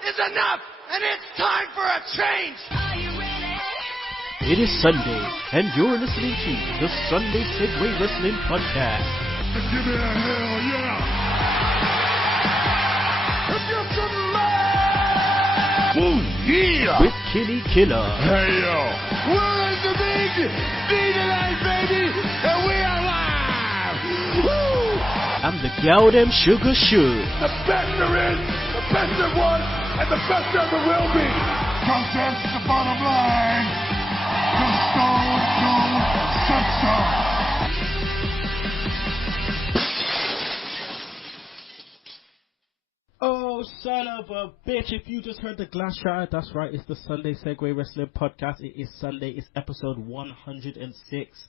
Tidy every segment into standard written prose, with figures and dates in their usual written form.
is enough, and it's time for a change. Are you ready? It is Sunday, and you're listening to the Sunday Segue Wrestling Podcast. Give me a hell yeah! If you can Boom, yeah. With Kinny, Killa. Hey yo! We're in the big D tonight, baby, and we are live! Woo! I'm the gal them sugar shoe. The best there is, the best there was, and the best there ever will be! Cause that's the bottom line! The Stone Cold Simpson! Oh, son of a bitch, if you just heard the glass shatter, that's right, it's the Sunday Segue Wrestling Podcast. It is Sunday, it's episode 106.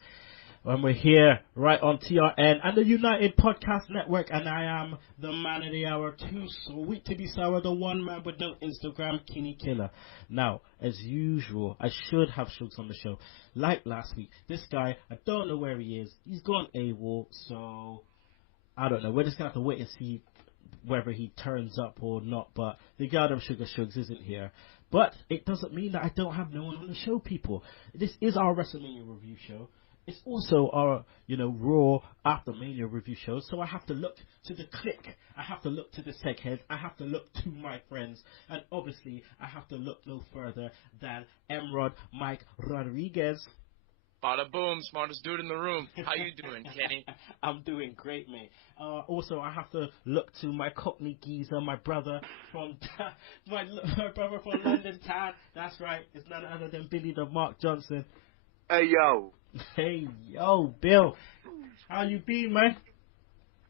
And we're here, right on TRN and the United Podcast Network, and I am the man of the hour, too sweet to be sour, the one man with no Instagram, Kinny Killa. Now, as usual, I should have Sugs on the show. Like last week, this guy, I don't know where he is, he's gone AWOL, so I don't know, we're just going to have to wait and see whether he turns up or not, but the goddamn Sugar Shugs isn't here. But it doesn't mean that I don't have no one on the show, people. This is our Wrestlemania review show. It's also our, Raw After Mania review show, so I have to look to the clique. I have to look to the segheads. I have to look to my friends. And obviously, I have to look no further than Emrod Mike Rodrigues. Bada boom, smartest dude in the room. How you doing, Kenny? I'm doing great, mate. Also, I have to look to my Cockney geezer, my brother from my brother from London town. That's right, it's none other than Billy the Mark Johnson. Hey yo. Hey yo, Bill. How you been, man?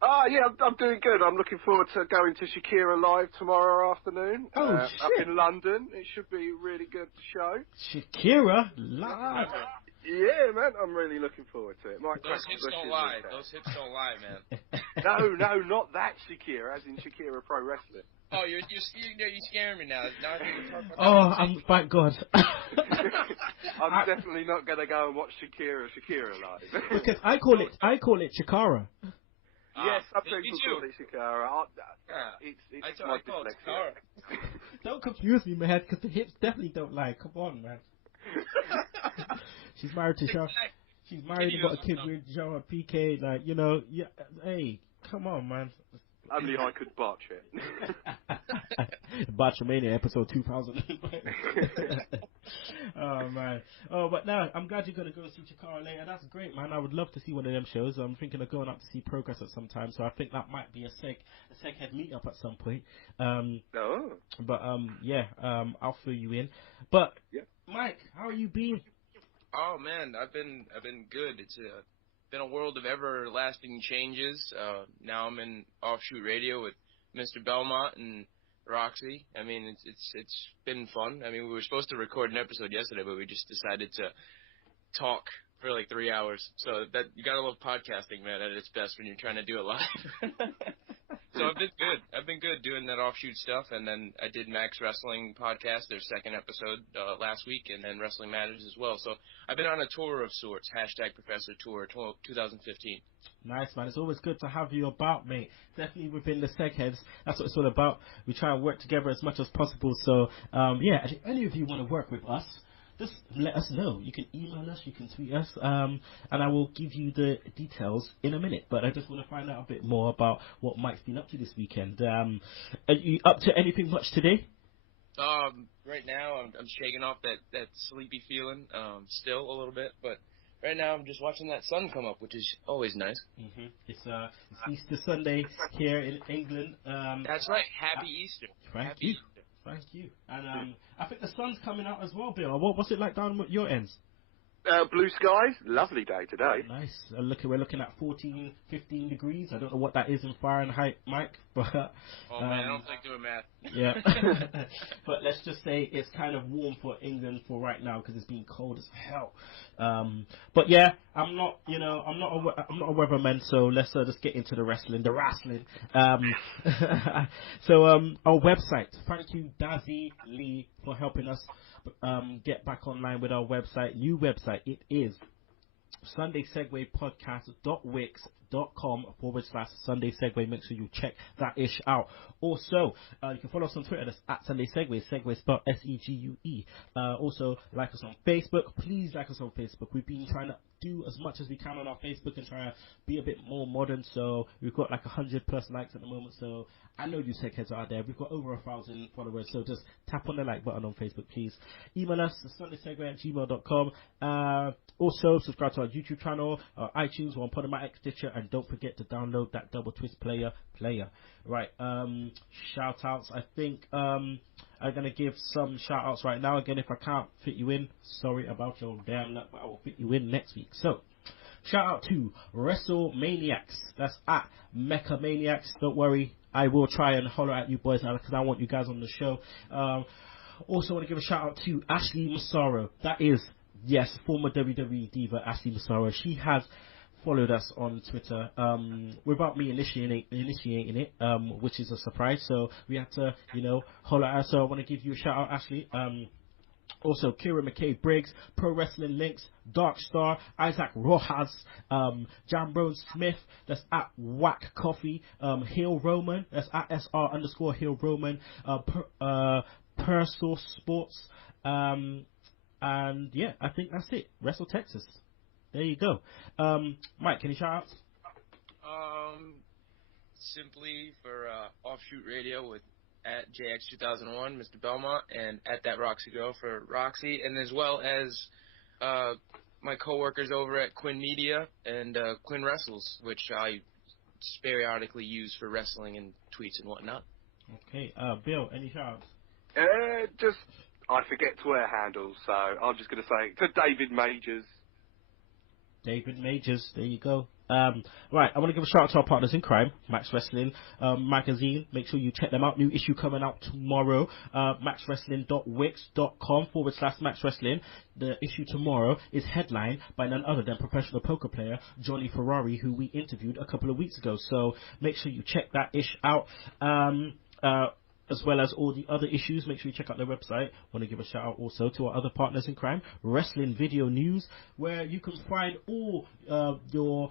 Yeah, I'm doing good. I'm looking forward to going to Shakira Live tomorrow afternoon. Oh, Up shit. in London. It should be a really good show. Shakira Live. Yeah, man, I'm really looking forward to it. Those hits don't lie. Those hits don't lie, man. No, not that Shakira, as in Shakira Pro Wrestling. Oh, you're scaring me now. Now I think we're talking about Thank God. I'm definitely not going to go and watch Shakira Live. Because I call it Shakara. Yes, some people call it Shakira. It's my call it dyslexia. Don't confuse me, man, because the hips definitely don't lie. Come on, man. She's married to Sean. She's married and got a kid with Jean PK. Like, yeah. Hey, come on, man. Only I could botch it. Botchamania episode 2000. Oh man. Oh, but no, I'm glad you're gonna go see Chikara later. That's great, man. I would love to see one of them shows. I'm thinking of going up to see Progress at some time, so I think that might be a Seghead meetup at some point. But I'll fill you in. But yeah. Mike, how are you been? Oh man, I've been good. It's been a world of everlasting changes. Now I'm in offshoot radio with Mr. Belmont and Roxy. I mean, it's been fun. I mean, we were supposed to record an episode yesterday, but we just decided to talk for like 3 hours. So that you gotta love podcasting, man, at its best when you're trying to do it live. So I've been good doing that offshoot stuff, and then I did Max Wrestling Podcast, their second episode last week, and then Wrestling Matters as well. So I've been on a tour of sorts, #Professor Tour 2015. Nice, man. It's always good to have you about, mate. Definitely within the Segheads. That's what it's all about. We try and work together as much as possible. So, if any of you want to work with us, just let us know. You can email us, you can tweet us, and I will give you the details in a minute. But I just want to find out a bit more about what Mike's been up to this weekend. Are you up to anything much today? Right now I'm shaking off that sleepy feeling, still a little bit, but right now I'm just watching that sun come up, which is always nice. Mm-hmm. It's Easter Sunday here in England. That's right. Happy Easter. Thank you. And I think the sun's coming out as well, Bill. What's it like down at your ends? Blue skies, lovely day today. Nice. We're looking at 14, 15 degrees. I don't know what that is in Fahrenheit, Mike, but man, I don't think doing math. Yeah. But let's just say it's kind of warm for England for right now because it's been cold as hell. But yeah, I'm not a weatherman, so let's just get into the wrestling. So our website. Thank you, Dazzy Lee, for helping us get back online with our website. New website. It is SundaySegwayPodcast.wix.com. youtube.com/Sunday Segue. Make sure you check that ish out. Also, you can follow us on Twitter. That's at Sunday Segue. Segue spelled SEGUE. Also, like us on Facebook. Please like us on Facebook. We've been trying to do as much as we can on our Facebook and try to be a bit more modern. So we've got like 100+ likes at the moment. So I know you Segheads are out there. We've got over 1,000 followers. So just tap on the like button on Facebook, please. Email us SundaySegue@gmail.com. Also, subscribe to our YouTube channel, iTunes, or on Podomatic, Stitcher, and don't forget to download that Double Twist player. Right, shout outs. I think I'm going to give some shout outs right now. Again, if I can't fit you in, sorry about your damn luck, but I will fit you in next week. So, shout out to Wrestlemaniacs. That's at Mecha Maniacs. Don't worry, I will try and holler at you boys because I want you guys on the show. Also, want to give a shout out to Ashley Massaro. That is, yes, former WWE diva Ashley Massaro. She has followed us on Twitter without me initiating it, which is a surprise. So we had to, holler at her. So I want to give you a shout out, Ashley. Also, Kira McKay Briggs, Pro Wrestling Links, Dark Star, Isaac Rojas, Jambro Smith, that's at Whack Coffee, Hill Roman, that's at SR_Hill Roman, Personal Sports, and yeah, I think that's it. Wrestle Texas. There you go. Mike, any shout outs? Simply for Offshoot Radio with at JX2001, Mr. Belmont, and at that Roxy Girl for Roxy, and as well as my coworkers over at Quinn Media and Quinn Wrestles, which I periodically use for wrestling and tweets and whatnot. Okay, Bill, any shout outs? I forget Twitter handles, so I'm just going to say to David Majors. David Majors, there you go. Right, I want to give a shout out to our partners in crime, Max Wrestling magazine. Make sure you check them out. New issue coming out tomorrow. maxwrestling.wix.com/Max Wrestling. The issue tomorrow is headlined by none other than professional poker player Johnny Ferrari, who we interviewed a couple of weeks ago. So make sure you check that ish out. As well as all the other issues, make sure you check out their website. Want to give a shout out also to our other partners in crime, Wrestling Video News, where you can find all your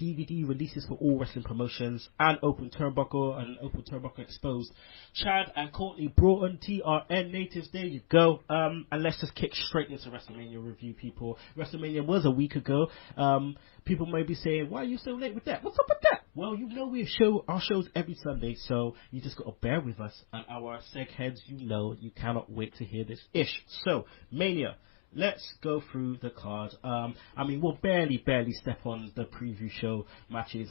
DVD releases for all wrestling promotions, and Open Turnbuckle and Open Turnbuckle Exposed. Chad and Courtney Broughton, TRN natives, there you go. And let's just kick straight into WrestleMania review, people. WrestleMania was a week ago. People may be saying, why are you so late with that? What's up with that? Well, we show our shows every Sunday, so you just got to bear with us. And our Segheads, you cannot wait to hear this ish. So, Mania. Let's go through the card. We'll barely step on the preview show matches.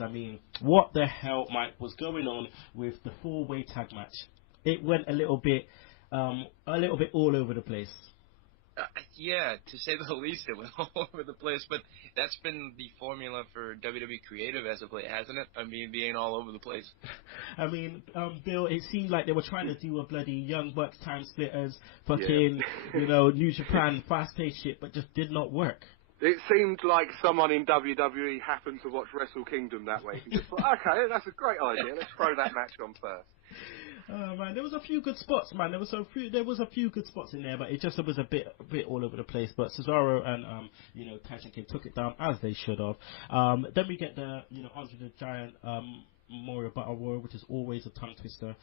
What the hell, Mike, was going on with the 4-way tag match? It went a little bit all over the place. Yeah, to say the least, it went all over the place. But that's been the formula for WWE Creative as of late, hasn't it? Being all over the place. Bill, it seemed like they were trying to do a bloody Young Bucks Time Splitters, fucking, New Japan fast-paced shit, but just did not work. It seemed like someone in WWE happened to watch Wrestle Kingdom that week and just thought, okay, that's a great idea. Let's throw that match on first. Man, there was a few good spots, man. There was a few good spots in there, but it just was a bit all over the place. But Cesaro and Tyson Kidd took it down as they should have. Then we get the Andre the Giant Memorial Battle Royal, which is always a tongue twister.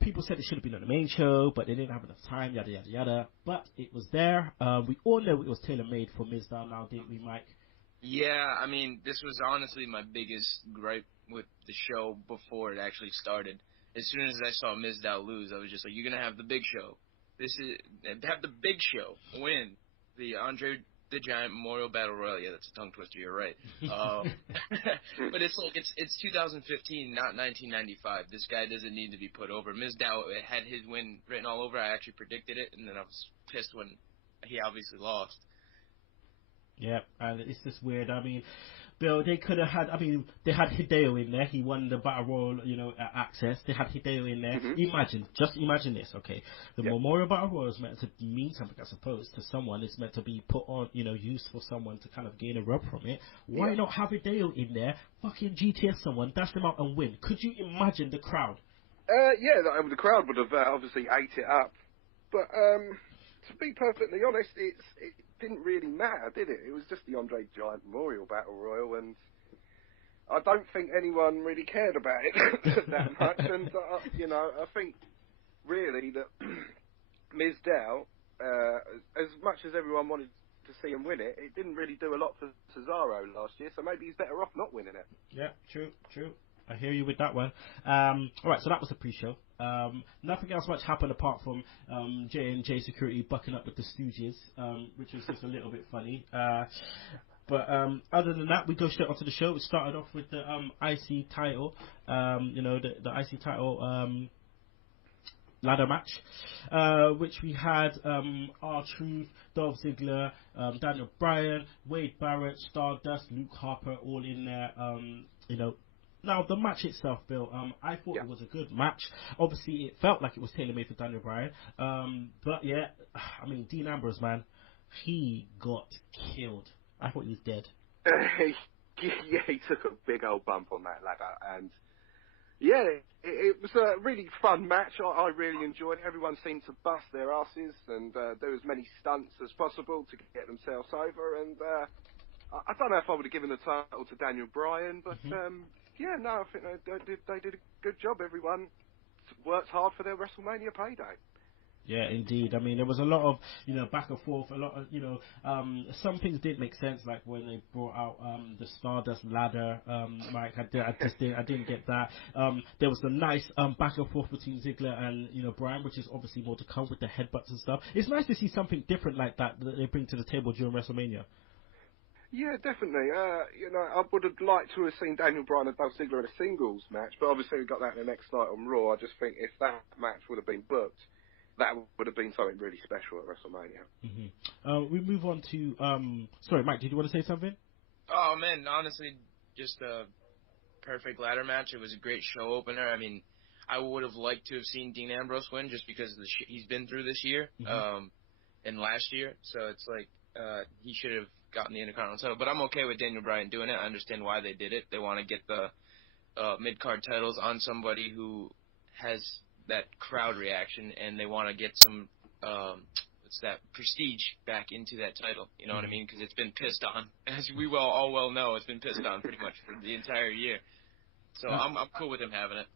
People said it should have been on the main show, but they didn't have enough time, yada yada yada. But it was there. We all know it was tailor made for Mizdow now, didn't we, Mike? Yeah, this was honestly my biggest gripe with the show before it actually started. As soon as I saw Mizdow lose, I was just like, you're going to have the big show. Have the big show win the Andre the Giant Memorial Battle Royal. Yeah, that's a tongue twister, you're right. But it's like, it's 2015, not 1995. This guy doesn't need to be put over. Mizdow had his win written all over. I actually predicted it, and then I was pissed when he obviously lost. Yeah, and it's just weird. Bill, they could have had. They had Hideo in there. He won the Battle Royal, access. They had Hideo in there. Mm-hmm. Just imagine this, okay? The Memorial Battle Royal is meant to mean something, I suppose, to someone. It's meant to be put on, used for someone to kind of gain a rub from it. Why not have Hideo in there? Fucking GTS someone, dash them out and win. Could you imagine the crowd? The crowd would have obviously ate it up. But to be perfectly honest, it didn't really matter, did it? It was just the Andre Giant Memorial Battle Royal, and I don't think anyone really cared about it that much, and I think really that Mizdow, as much as everyone wanted to see him win it, it didn't really do a lot for Cesaro last year, so maybe he's better off not winning it. Yeah, true. I hear you with that one. Alright, so that was the pre-show. Nothing else much happened apart from J&J Security bucking up with the Stooges, which was just a little bit funny. But other than that, we go straight onto the show. We started off with the IC title, the IC title ladder match, which we had R-Truth, Dolph Ziggler, Daniel Bryan, Wade Barrett, Stardust, Luke Harper, all in there. Now the match itself, Bill, I thought it was a good match. Obviously, it felt like it was tailor-made for Daniel Bryan. But yeah, I mean, Dean Ambrose, man, he got killed. I thought he was dead. He took a big old bump on that ladder, and it was a really fun match. I really enjoyed it. Everyone seemed to bust their asses and do as many stunts as possible to get themselves over. And I don't know if I would have given the title to Daniel Bryan, but I think they did a good job. Everyone worked hard for their WrestleMania payday. Yeah, indeed. I mean, there was a lot of, back and forth, a lot of, some things didn't make sense, like when they brought out the Stardust ladder, Mike, I didn't get that. There was the nice back and forth between Ziggler and, Bryan, which is obviously more to come with the headbutts and stuff. It's nice to see something different like that they bring to the table during WrestleMania. Yeah, definitely. I would have liked to have seen Daniel Bryan and Dolph Ziggler in a singles match, but obviously we got that in the next night on Raw. I just think if that match would have been booked, that would have been something really special at WrestleMania. Mm-hmm. We move on to... sorry, Mike, did you want to say something? Oh, man, honestly, just a perfect ladder match. It was a great show opener. I mean, I would have liked to have seen Dean Ambrose win just because of the shit he's been through this year and last year. So it's like he should have gotten the Intercontinental title. But I'm okay with Daniel Bryan doing it. I understand why they did it. They want to get the mid-card titles on somebody who has that crowd reaction, and they want to get some prestige back into that title. You know what I mean? Because it's been pissed on, as we all well know. It's been pissed on pretty much for the entire year. So I'm cool with him having it.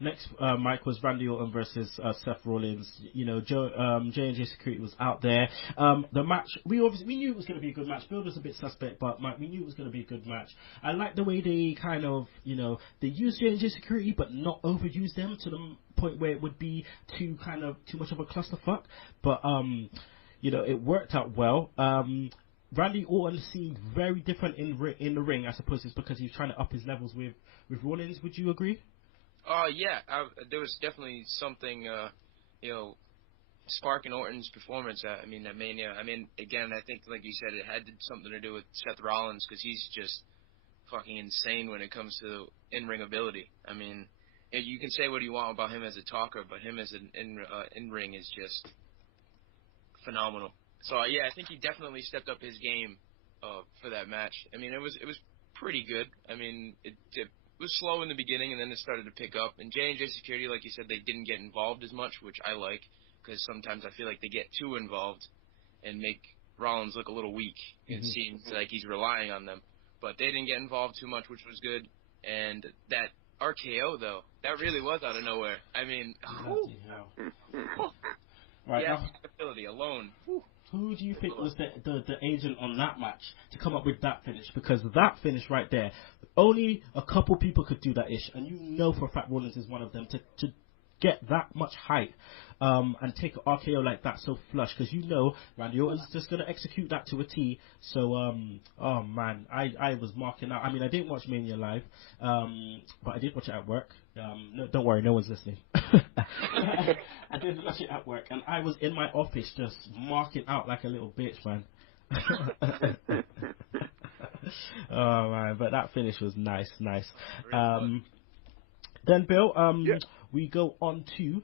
Next, Mike, was Randy Orton versus Seth Rollins. J&J Security was out there. The match, we knew it was going to be a good match. Bill was a bit suspect, but Mike, we knew it was going to be a good match. I like the way they kind of, they used J&J Security, but not overuse them to the point where it would be too much of a clusterfuck. But it worked out well. Randy Orton seemed very different in the ring. I suppose it's because he's trying to up his levels with Rollins. Would you agree? Yeah, there was definitely something, sparking Orton's performance at Mania. I mean, again, I think, like you said, it had something to do with Seth Rollins because he's just fucking insane when it comes to in-ring ability. I mean, you can say what you want about him as a talker, but him as an in-ring is just phenomenal. So, I think he definitely stepped up his game for that match. I mean, it was pretty good. I mean, it was slow in the beginning, and then it started to pick up. And J&J Security, like you said, they didn't get involved as much, which I like, because sometimes I feel like they get too involved and make Rollins look a little weak. It seems like he's relying on them. But they didn't get involved too much, which was good. And that RKO, though, that really was out of nowhere. I mean, right, ability alone. Who do you think was the agent on that match to come up with that finish? Because that finish right there, only a couple people could do that ish, and for a fact Rollins is one of them to get that much height and take an RKO like that so flush, because Randy Orton's just gonna execute that to a T. So oh man, I was marking out. I mean, I didn't watch Mania live, but I did watch it at work. No, don't worry, no one's listening. I did watch it at work, and I was in my office just marking out like a little bitch, man. Oh man, but that finish was nice. Then Bill, we go on to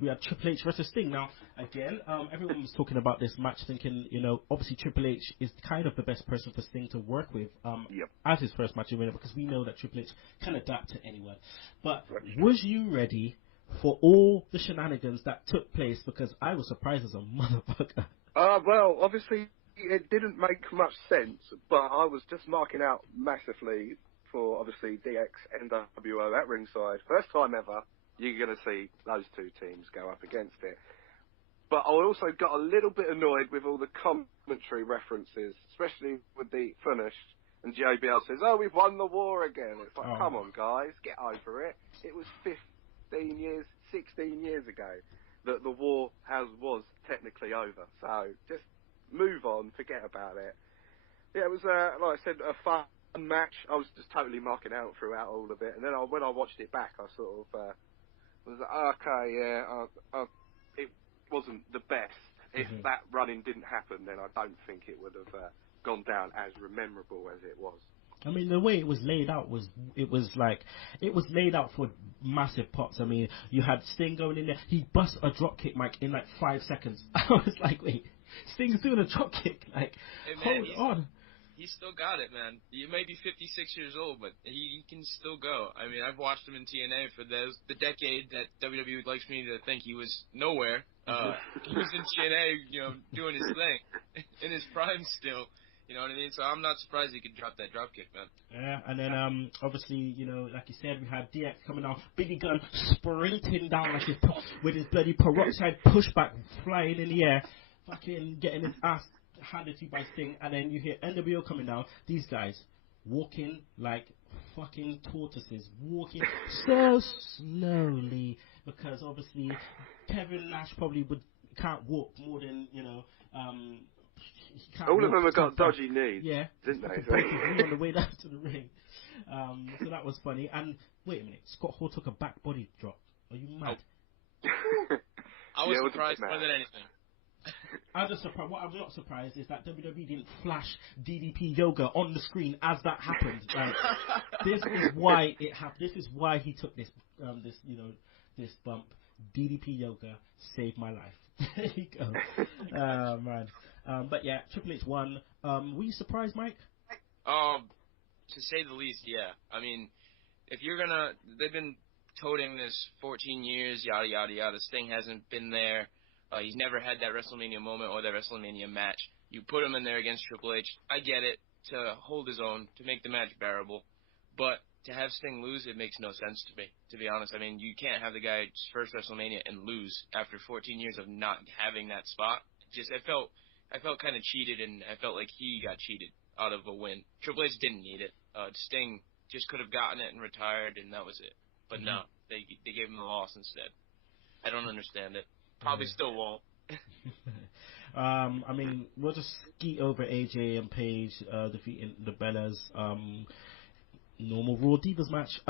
we had Triple H versus Sting. Now again, everyone was talking about this match, thinking obviously Triple H is kind of the best person for Sting to work with as his first match in winner, because we know that Triple H can adapt to anyone. But was you ready for all the shenanigans that took place? Because I was surprised as a motherfucker. Well, obviously it didn't make much sense, but I was just marking out massively for, obviously, DX, NWO at ringside. First time ever, you're going to see those two teams go up against it. But I also got a little bit annoyed with all the commentary references, especially with the finish. And JBL says, "Oh, we've won the war again." It's like, come on, guys, get over it. It was 16 years ago that the war was technically over. So just move on, forget about it. Yeah, it was, like I said, a fun match. I was just totally marking out throughout all of it. And then when I watched it back, I sort of was like, okay, yeah, it wasn't the best. If that run-in didn't happen, then I don't think it would have gone down as memorable as it was. I mean, the way it was laid out was laid out for massive pops. I mean, you had Sting going in there. He bust a drop kick, Mike, in like 5 seconds. I was like, wait, Sting's doing a drop kick. Like, hey, man, hold on. He still got it, man. He may be 56 years old, but he can still go. I mean, I've watched him in TNA for the decade that WWE likes me to think he was nowhere. He was in TNA, doing his thing, in his prime still. You know what I mean? So I'm not surprised he could drop that drop kick, man. Yeah, and then obviously, like you said, we had DX coming out, Billy Gunn sprinting down like with his bloody peroxide pushback flying in the air, fucking getting his ass handed to you by Sting, and then you hear NWO coming down. These guys walking like fucking tortoises, walking so slowly because obviously Kevin Nash probably can't walk more than all of them have got dodgy knees, yeah, didn't they? On the way down to the ring. So that was funny. And wait a minute, Scott Hall took a back body drop. Are you mad? I was surprised more than anything. I'm just surprised. What I'm not surprised is that WWE didn't flash DDP Yoga on the screen as that happened. Like, this is why it happened. This is why he took this bump. DDP Yoga saved my life. There you go. Man. But yeah, Triple H won. Were you surprised, Mike? To say the least, yeah. I mean, if you're they've been toting this 14 years, yada yada yada. Sting hasn't been there. He's never had that WrestleMania moment or that WrestleMania match. You put him in there against Triple H. I get it, to hold his own, to make the match bearable. But to have Sting lose, it makes no sense to me, to be honest. I mean, you can't have the guy's first WrestleMania and lose after 14 years of not having that spot. I felt kind of cheated, and I felt like he got cheated out of a win. Triple H didn't need it. Sting just could have gotten it and retired, and that was it. But no, they gave him the loss instead. I don't understand it. Probably still won't. I mean, we'll just skeet over AJ and Paige defeating the Bellas. Normal Raw Divas match.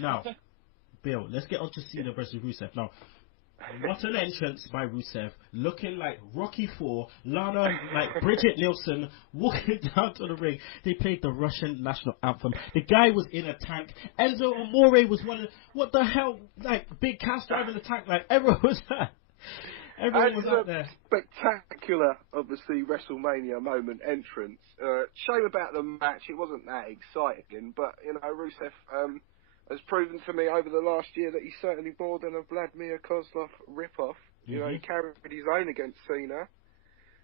Now, Bill, let's get on to Cena versus Rusev. Now, what an entrance by Rusev, looking like Rocky IV, Lana like Bridget Nielsen walking down to the ring. They played the Russian national anthem. The guy was in a tank. Enzo Amore was what the hell, like Big Cass driving the tank, like everyone was there. Everyone was out there. Spectacular, obviously, WrestleMania moment entrance. Shame about the match, it wasn't that exciting, but, Rusev has proven to me over the last year that he's certainly more than a Vladimir Kozlov rip-off. He carried his own against Cena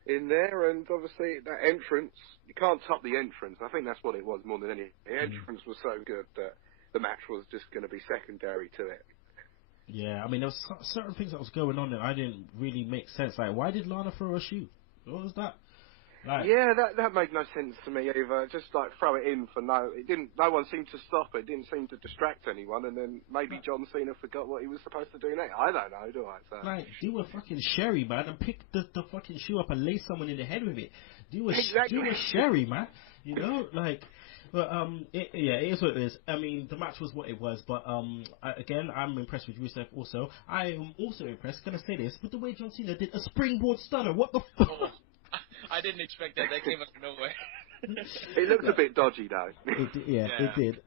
in there, and obviously that entrance, you can't top the entrance. I think that's what it was more than anything. The entrance was so good that the match was just going to be secondary to it. Yeah, I mean, there was certain things that was going on that I didn't really make sense. Like, why did Lana throw a shoe? What was that? Like, yeah, that made no sense to me either. Just like throw it in for no one seemed to stop it. It didn't seem to distract anyone, and then maybe John Cena forgot what he was supposed to do next. I don't know, do I? So. Like, do a fucking Sherry, man, and pick the fucking shoe up and lay someone in the head with it. Do a Sherry, man. But it is what it is. I mean, the match was what it was, but again, I'm impressed with Rusev also. I am also impressed, can I say this, with the way John Cena did a springboard stunner. What the fuck? Oh, I didn't expect that. That came out of nowhere. It looked a bit dodgy, though. It did.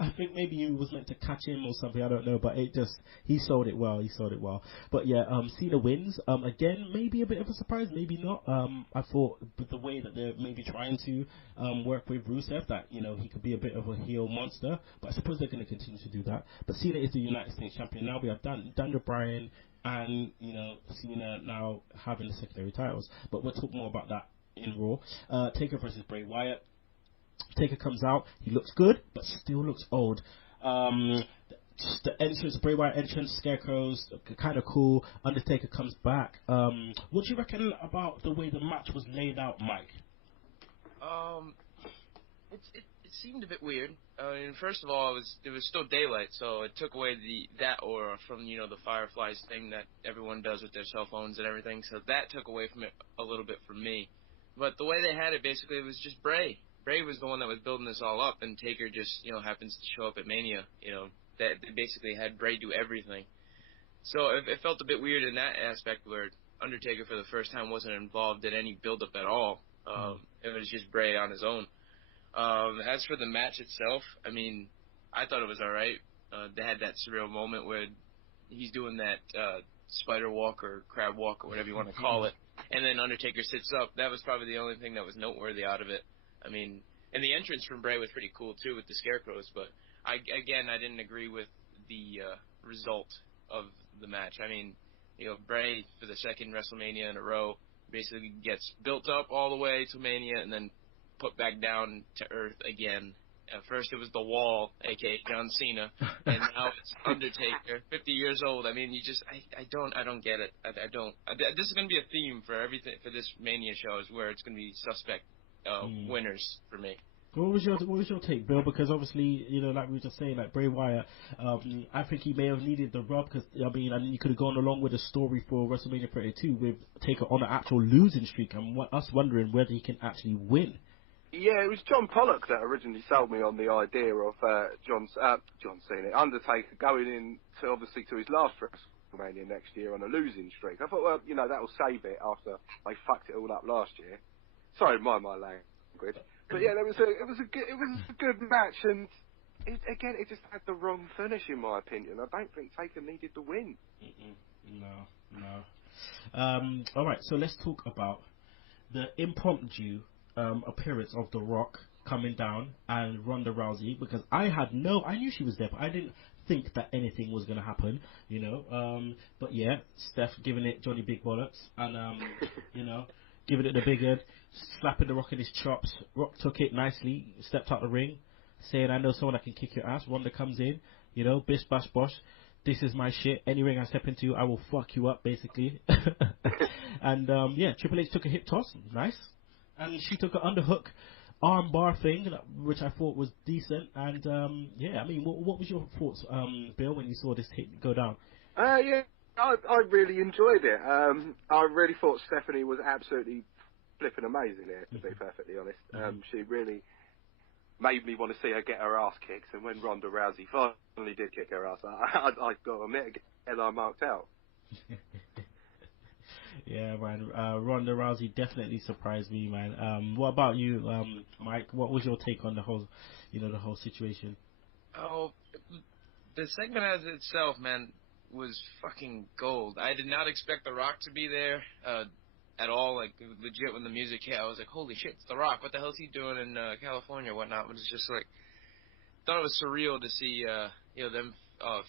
I think maybe he was meant to catch him or something, I don't know, but he sold it well. But yeah, Cena wins. Again, maybe a bit of a surprise, maybe not. I thought with the way that they're maybe trying to work with Rusev, that, he could be a bit of a heel monster, but I suppose they're going to continue to do that. But Cena is the United States champion. Now we have Daniel Bryan and, Cena now having the secondary titles. But we'll talk more about that in Raw. Taker versus Bray Wyatt. Taker comes out. He looks good, but still looks old. Just the entrance, Bray Wyatt entrance, Scarecrows, kind of cool. Undertaker comes back. What do you reckon about the way the match was laid out, Mike? It seemed a bit weird. First of all, it was still daylight, so it took away that aura from the Fireflies thing that everyone does with their cell phones and everything. So that took away from it a little bit from me. But the way they had it, basically, it was just Bray. Bray was the one that was building this all up, and Taker just happens to show up at Mania. That they basically had Bray do everything. So it felt a bit weird in that aspect where Undertaker for the first time wasn't involved in any build-up at all. It was just Bray on his own. As for the match itself, I mean, I thought it was all right. They had that surreal moment where he's doing that spider walk or crab walk or whatever you want to call it, and then Undertaker sits up. That was probably the only thing that was noteworthy out of it. I mean, and the entrance from Bray was pretty cool too with the Scarecrows, but I didn't agree with the result of the match. I mean, Bray for the second WrestleMania in a row basically gets built up all the way to Mania and then put back down to earth again. At first it was the Wall, aka John Cena, and now it's Undertaker, 50 years old. I mean, I don't get it. I don't. This is going to be a theme for everything for this Mania show, is where it's going to be suspect winners for me. What was your take, Bill? Because obviously, like we were just saying, like Bray Wyatt, I think he may have needed the rub, because you could have gone along with the story for WrestleMania 32 with Taker on an actual losing streak, and us wondering whether he can actually win. Yeah, it was John Pollock that originally sold me on the idea of John Cena, Undertaker going in to his last WrestleMania next year on a losing streak. I thought, well, that'll save it after they fucked it all up last year. Sorry, my language. But yeah, it was a good match, and it just had the wrong finish in my opinion. I don't think Taker needed the win. No. All right, so let's talk about the impromptu appearance of The Rock coming down and Ronda Rousey, because I knew she was there, but I didn't think that anything was going to happen, but yeah, Steph giving it Johnny Big Bollocks and giving it the big head, slapping The Rock in his chops. Rock took it nicely, stepped out the ring, saying, I know someone that can kick your ass. Ronda comes in, bish bash bosh, this is my shit, any ring I step into I will fuck you up, basically. And Triple H took a hip toss, nice. And she took an underhook arm bar thing, which I thought was decent. And what was your thoughts, Bill, when you saw this hit go down? I really enjoyed it. I really thought Stephanie was absolutely flipping amazing here, to be perfectly honest. She really made me want to see her get her ass kicked. And when Ronda Rousey finally did kick her ass, I got to admit again, I marked out. Yeah, man. Ronda Rousey definitely surprised me, man. What about you, Mike? What was your take on the whole situation? Oh, the segment as itself, man, was fucking gold. I did not expect The Rock to be there at all. Like, legit, when the music hit, I was like, holy shit, it's The Rock. What the hell is he doing in California or whatnot? It was just like, thought it was surreal to see, them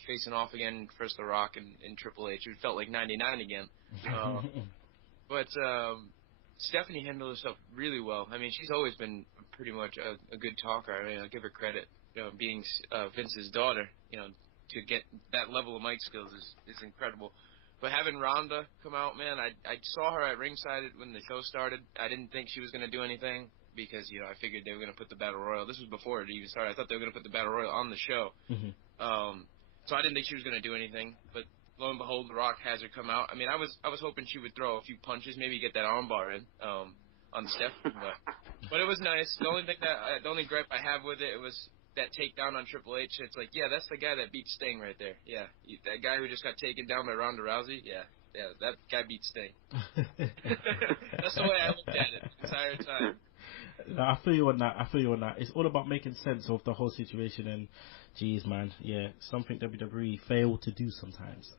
facing off again, first The Rock and Triple H. It felt like 99 again. But Stephanie handled herself really well. I mean, she's always been pretty much a good talker. I mean, I'll give her credit, being Vince's daughter, to get that level of mic skills is incredible. But having Ronda come out, man, I saw her at ringside when the show started. I didn't think she was going to do anything because, I figured they were going to put the Battle Royal. This was before it even started. I thought they were going to put the Battle Royal on the show. So I didn't think she was going to do anything. But lo and behold, The Rock has her come out. I mean, I was hoping she would throw a few punches, maybe get that armbar in on Steph. But it was nice. The only gripe I have with it was that takedown on Triple H. It's like, yeah, that's the guy that beat Sting right there. Yeah, that guy who just got taken down by Ronda Rousey. Yeah, that guy beat Sting. That's the way I looked at it the entire time. No, I feel you on that. It's all about making sense of the whole situation, and geez, man, yeah, something WWE fail to do sometimes.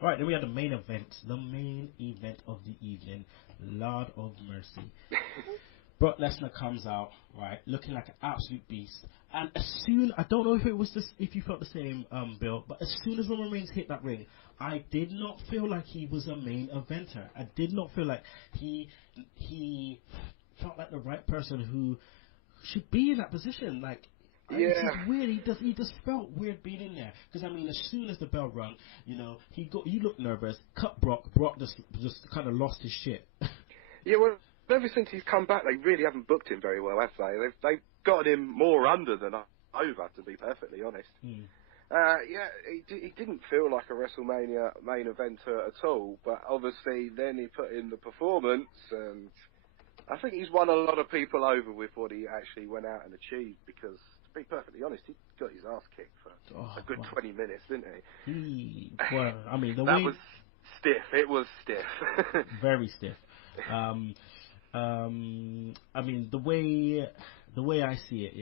Right, then we had the main event of the evening. Lord of mercy. Brock Lesnar comes out, right, looking like an absolute beast. And I don't know if you felt the same, Bill, but as soon as Roman Reigns hit that ring, I did not feel like he was a main eventer. I did not feel like he felt like the right person who should be in that position. Like, it's just weird. He just felt weird being in there. Because, I mean, as soon as the bell rung, you know, he looked nervous, cut Brock. Brock just kind of lost his shit. Yeah, well, ever since he's come back, they really haven't booked him very well, have they? They've got him more under than over, to be perfectly honest. He didn't feel like a WrestleMania main eventer at all, but obviously then he put in the performance, and I think he's won a lot of people over with what he actually went out and achieved, because, to be perfectly honest, he got his ass kicked for a good 20 minutes, didn't he? Well, I mean, that was stiff. It was stiff. Very stiff. I mean, the way I see it,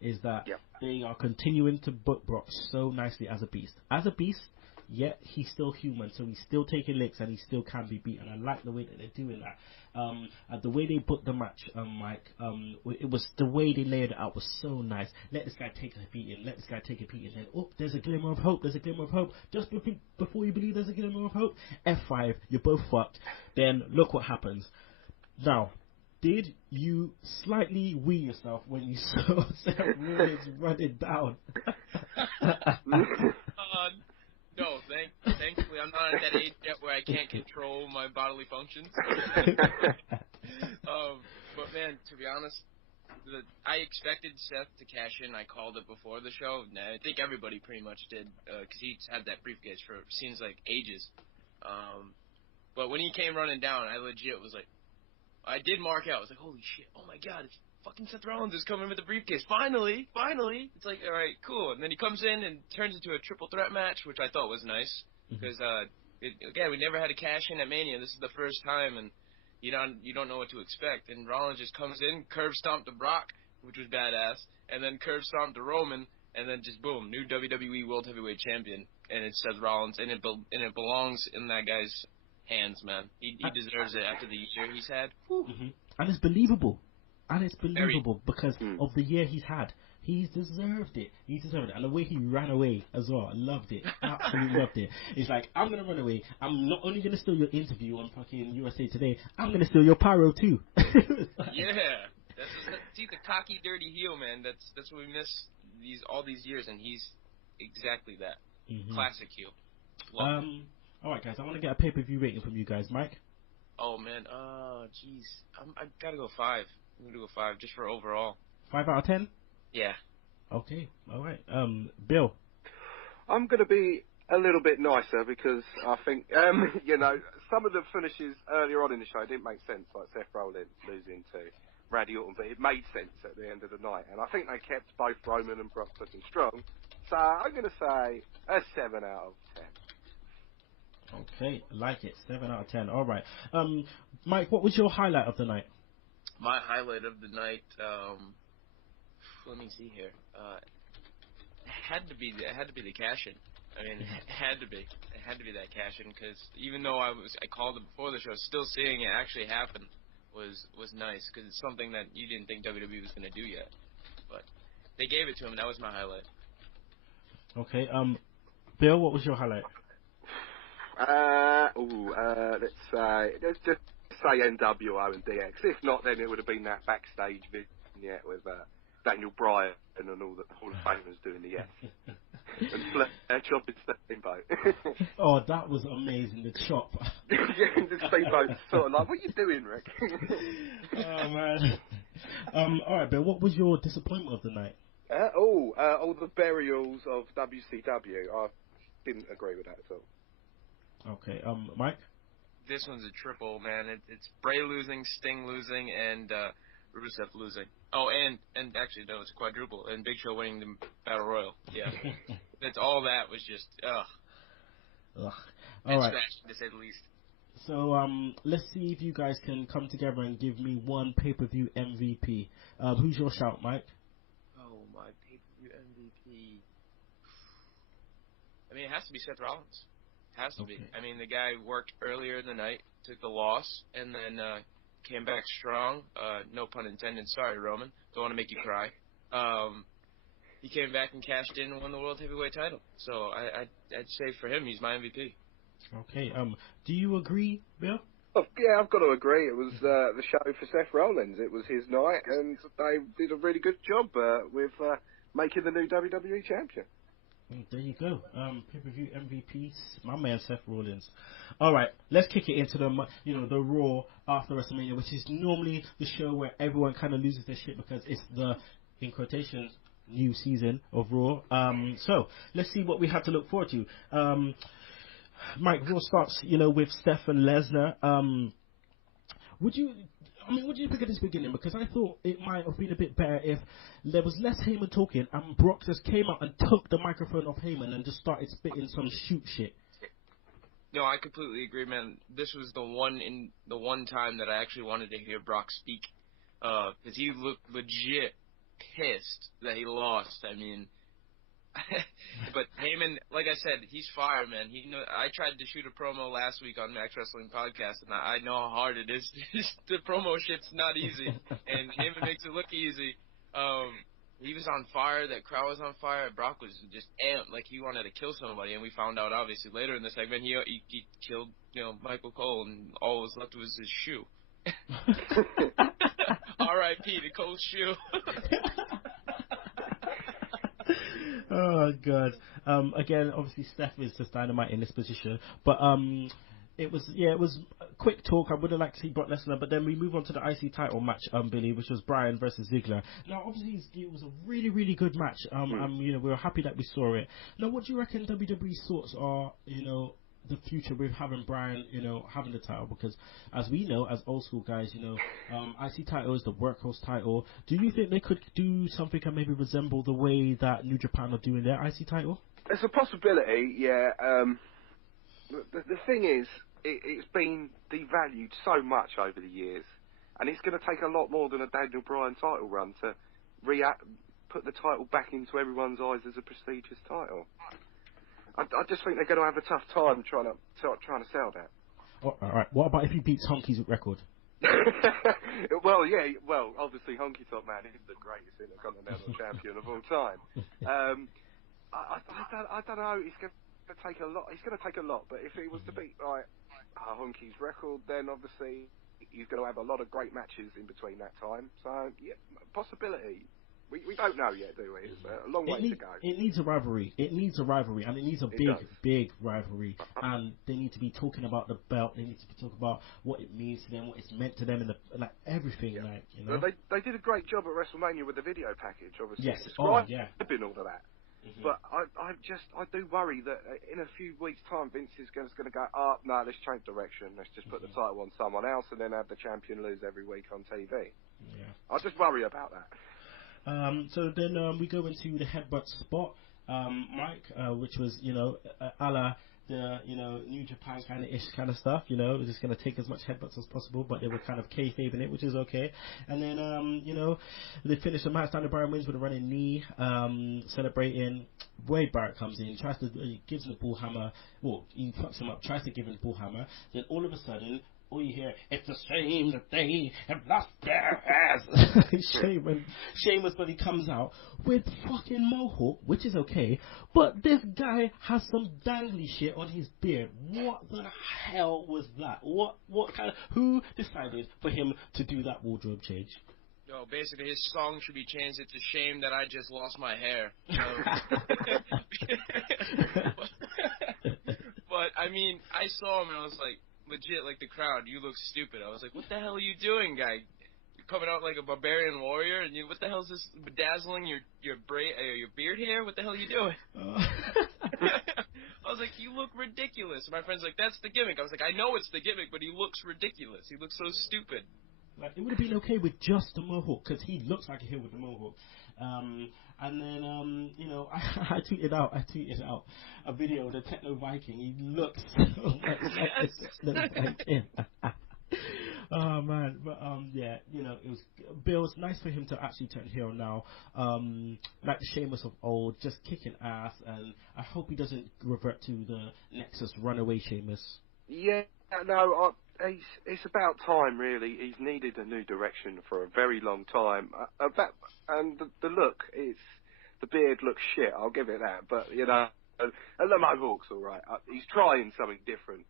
is that they are continuing to book Brock so nicely as a beast. As a beast, yet he's still human, so he's still taking licks and he still can be beaten. I like the way that they're doing that. The way they booked the match, Mike, it was the way they laid it out was so nice. Let this guy take a beating. Let this guy take a beating. Then, there's a glimmer of hope. There's a glimmer of hope. Just before you believe there's a glimmer of hope, F5, you're both fucked. Then look what happens. Now, did you slightly wee yourself when you saw Seth Rollins running down? No, thankfully I'm not at that age yet where I can't control my bodily functions. But man, to be honest, I expected Seth to cash in. I called it before the show. I think everybody pretty much did, because he's had that briefcase for seems like ages. But when he came running down, I legit was like, I did mark out. I was like, holy shit, oh my god, it's fucking Seth Rollins is coming with the briefcase. Finally. It's like, all right, cool. And then he comes in and turns into a triple threat match, which I thought was nice. Because, again, we never had a cash-in at Mania. This is the first time, and you don't know what to expect. And Rollins just comes in, curb stomped to Brock, which was badass, and then curb stomped to Roman, and then just boom, new WWE World Heavyweight Champion. And it's Seth Rollins, and it belongs in that guy's hands, man. He deserves it after the year he's had. And it's believable. Because of the year he's had. He's deserved it. And the way he ran away as well, I loved it. Absolutely loved it. It's like, I'm going to run away. I'm not only going to steal your interview on fucking USA Today, I'm going to steal your pyro too. Yeah. See, the cocky, dirty heel, man. That's what we miss all these years, and he's exactly that. Classic heel. Alright guys, I want to get a pay-per-view rating from you guys. Mike? Oh man, jeez. I gotta go 5. I'm gonna go 5 just for overall. 5 out of 10? Yeah. Okay, alright. Bill? I'm gonna be a little bit nicer because I think, some of the finishes earlier on in the show didn't make sense, like Seth Rollins losing to Randy Orton, but it made sense at the end of the night. And I think they kept both Roman and Brock looking strong. So I'm gonna say a 7 out of 10. Okay, like it. 7 out of 10. All right. Mike, what was your highlight of the night? My highlight of the night, let me see here. It had to be the cash-in. I mean, it had to be that cash-in, because even though I called it before the show, still seeing it actually happen was nice, because it's something that you didn't think WWE was going to do yet. But they gave it to him. That was my highlight. Okay. Bill, what was your highlight? Let's just say NWO and DX. If not, then it would have been that backstage vignette with Daniel Bryan and all the Hall of Famers doing the and Flair chopping Steamboat. Oh, that was amazing, the chop. Yeah, the Steamboat sort of like, what are you doing, Rick? Oh, man. Alright, Bill, what was your disappointment of the night? All the burials of WCW. I didn't agree with that at all. Okay, Mike? This one's a triple, man. It's Bray losing, Sting losing, and Rusev losing. Oh, and actually, no, it's a quadruple. And Big Show winning the Battle Royal. Yeah. That's all that was just, All right. Scratching, to say the least. So, let's see if you guys can come together and give me one pay-per-view MVP. Who's your shout, Mike? Oh, my pay-per-view MVP. I mean, it has to be Seth Rollins. Has to be. I mean, the guy worked earlier in the night, took the loss, and then came back strong. No pun intended. Sorry, Roman. Don't want to make you cry. He came back and cashed in and won the World Heavyweight title. So I'd say for him, he's my MVP. Okay. Do you agree, Bill? Yeah, I've got to agree. It was the show for Seth Rollins. It was his night, and they did a really good job with making the new WWE champion. There you go. Pay-per-view MVP, my man Seth Rollins. All right, let's kick it into the Raw after WrestleMania, which is normally the show where everyone kind of loses their shit because it's the, in quotations, new season of Raw. So let's see what we have to look forward to. Mike, Raw starts, with Steph and Lesnar. What do you think of this beginning? Because I thought it might have been a bit better if there was less Heyman talking and Brock just came out and took the microphone off Heyman and just started spitting some shoot shit. No, I completely agree, man. This was the one time that I actually wanted to hear Brock speak, because he looked legit pissed that he lost. I mean, but Heyman, like I said, he's fire, man. I tried to shoot a promo last week on Max Wrestling Podcast, and I know how hard it is. The promo shit's not easy, and Heyman makes it look easy. He was on fire. That crowd was on fire. Brock was just amped, like he wanted to kill somebody, and we found out obviously later in the segment he killed Michael Cole, and all was left was his shoe. R.I.P. to Cole's shoe. Oh god. Again, obviously Steph is just dynamite in this position, but it was a quick talk. I would have liked to see Brock Lesnar, but then we move on to the IC title match, Billy, which was Bryan versus Ziggler. Now, obviously, it was a really, really good match. We were happy that we saw it. Now, what do you reckon WWE's thoughts are? The future with having Bryan, having the title, because as we know, as old school guys, IC title is the workhorse title. Do you think they could do something and maybe resemble the way that New Japan are doing their IC title? It's a possibility, yeah. The thing is, it's been devalued so much over the years, and it's going to take a lot more than a Daniel Bryan title run to put the title back into everyone's eyes as a prestigious title. I just think they're going to have a tough time trying to sell that. All right. What about if he beats Honky's record? Well, obviously Honky Tonk Man is the greatest Intercontinental Champion of all time. I don't know. It's going to take a lot. It's going to take a lot. But if he was to beat Honky's record, then obviously he's going to have a lot of great matches in between that time. So yeah, possibility. We don't know yet, do we? It's a long way to go. It needs a rivalry. And it needs a big rivalry. And they need to be talking about the belt. They need to be talking about what it means to them, what it's meant to them, and everything. Yeah. Well, they did a great job at WrestleMania with the video package, obviously. Yes. Describing all of that. Mm-hmm. But I do worry that in a few weeks' time, Vince is going to go, no, let's change direction. Let's just put the title on someone else and then have the champion lose every week on TV. Yeah. I just worry about that. So then we go into the headbutt spot, Mike, which was, a la the, New Japan kind of stuff, we're just going to take as much headbutts as possible, but they were kind of kayfabing it, which is okay. And then, they finish the match. Daniel Bryan wins with a running knee, celebrating. Wade Barrett comes in, gives him the bull hammer, he fucks him up, tries to give him the bull hammer, then all of a sudden, all you hear, it's a shame that they have lost their ass. Sheamus, but he comes out with fucking mohawk, which is okay, but this guy has some dangly shit on his beard. What the hell was that? Who decided for him to do that wardrobe change? No, basically his song should be changed. It's a shame that I just lost my hair. But I mean, I saw him and I was like, legit, like the crowd, you look stupid. I was like, what the hell are you doing, guy? You're coming out like a barbarian warrior, and what the hell is this bedazzling your beard hair? What the hell are you doing? I was like, you look ridiculous. And my friend's like, that's the gimmick. I was like, I know it's the gimmick, but he looks ridiculous. He looks so stupid. Like, it would have been okay with just the mohawk, because he looks like a heel with the mohawk. And then, I tweeted out a video of the Techno Viking. He looks so much like the Techno Viking. Oh man, but it was Bill's nice for him to actually turn heel now. Like the Sheamus of old, just kicking ass, and I hope he doesn't revert to the Nexus runaway Sheamus. Yeah, no, it's about time, really. He's needed a new direction for a very long time. And the look, the beard looks shit, I'll give it that. But, and the mohawk's all right. He's trying something different.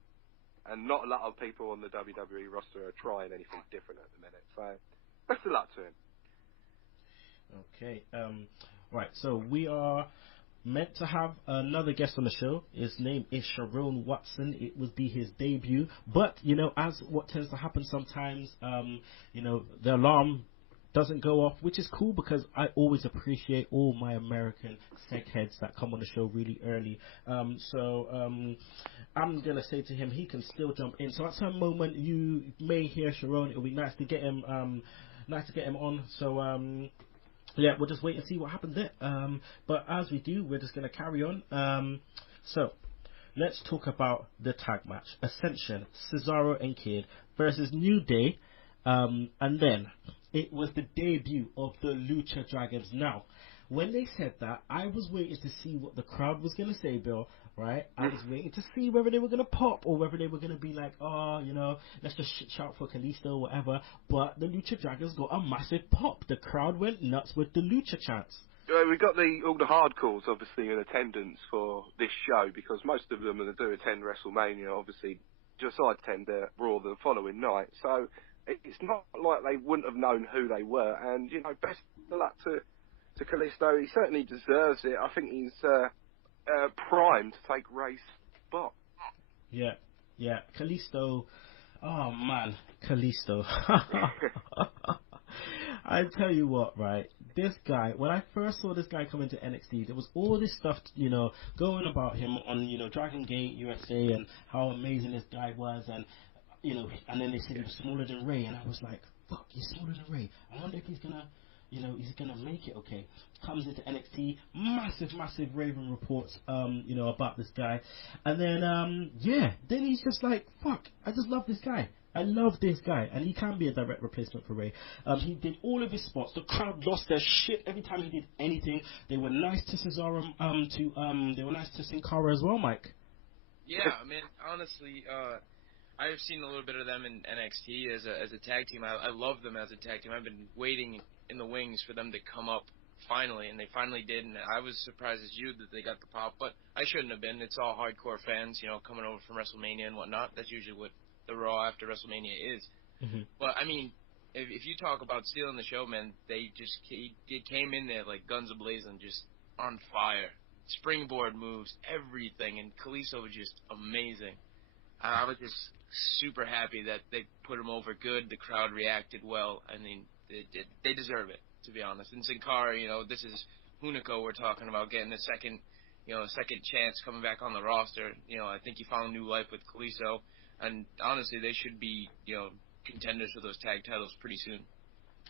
and not a lot of people on the WWE roster are trying anything different at the minute. So, best of luck to him. Okay. Right. So we are meant to have another guest on the show. His name is Sherron Watson. It would be his debut, but as what tends to happen sometimes, the alarm doesn't go off, which is cool because I always appreciate all my American seg heads that come on the show really early. So I'm gonna say to him he can still jump in. So at some moment you may hear Sherron. It'll be nice to get him on. So yeah, we'll just wait and see what happens there. But as we do, we're just gonna carry on. So let's talk about the tag match: Ascension, Cesaro and Kid versus New Day, and then it was the debut of the Lucha Dragons. Now, when they said that, I was waiting to see what the crowd was going to say, Bill, right? I was waiting to see whether they were going to pop or whether they were going to be like, let's just shout for Kalisto or whatever. But the Lucha Dragons got a massive pop. The crowd went nuts with the Lucha chants. We got all the hardcores, obviously, in attendance for this show, because most of them that do attend WrestleMania, obviously, just attend Raw the following night. So it's not like they wouldn't have known who they were. And, best of luck to Kalisto. He certainly deserves it. I think he's primed to take Ray's spot. Yeah. Kalisto. Oh, man. Kalisto. I tell you what, right? This guy, when I first saw this guy come into NXT, there was all this stuff, going about him on, Dragon Gate USA and how amazing this guy was, and and then they said he was smaller than Ray, and I was like, fuck, he's smaller than Ray. I wonder if he's gonna, he's gonna make it. Okay, comes into NXT, massive raving reports, about this guy, and then then he's just like, fuck, I just love this guy. I love this guy, and he can be a direct replacement for Ray. He did all of his spots. The crowd lost their shit every time he did anything. They were nice to Cesaro, they were nice to Sin Cara as well, Mike. Yeah, I mean, honestly, I've seen a little bit of them in NXT as a tag team. I love them as a tag team. I've been waiting in the wings for them to come up finally, and they finally did. And I was surprised as you that they got the pop, but I shouldn't have been. It's all hardcore fans, coming over from WrestleMania and whatnot. That's usually what the Raw after WrestleMania is. Mm-hmm. But I mean, if you talk about stealing the show, man, they came in there like guns a-blazing, just on fire. Springboard moves, everything, and Kalisto was just amazing. I was just super happy that they put him over good. The crowd reacted well. I mean, they deserve it, to be honest. And Sin Cara, this is Hunico we're talking about, getting a second chance coming back on the roster. I think he found new life with Kalisto. And honestly, they should be, contenders for those tag titles pretty soon.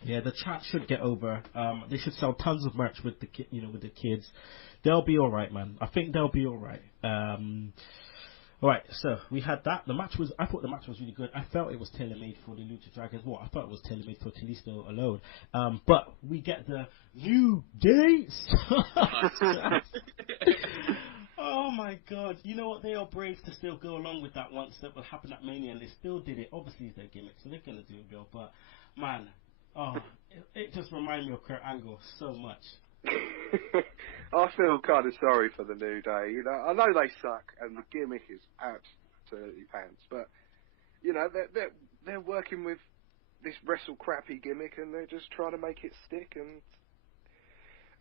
Yeah, the chat should get over. They should sell tons of merch with the with the kids. They'll be all right, man. I think they'll be all right. All right, so we had that. I thought the match was really good. I felt it was tailor-made for the Lucha Dragons. Well, I thought it was tailor-made for Kalisto alone. But we get the New Day. Oh my God! You know what? They are brave to still go along with that once that will happen at Mania, and they still did it. Obviously, it's their gimmick, so they're gonna do it, Bill. But man, it just reminded me of Kurt Angle so much. I feel kind of sorry for the New Day. I know they suck, and the gimmick is absolutely pants. But they're working with this wrestle crappy gimmick, and they're just trying to make it stick. And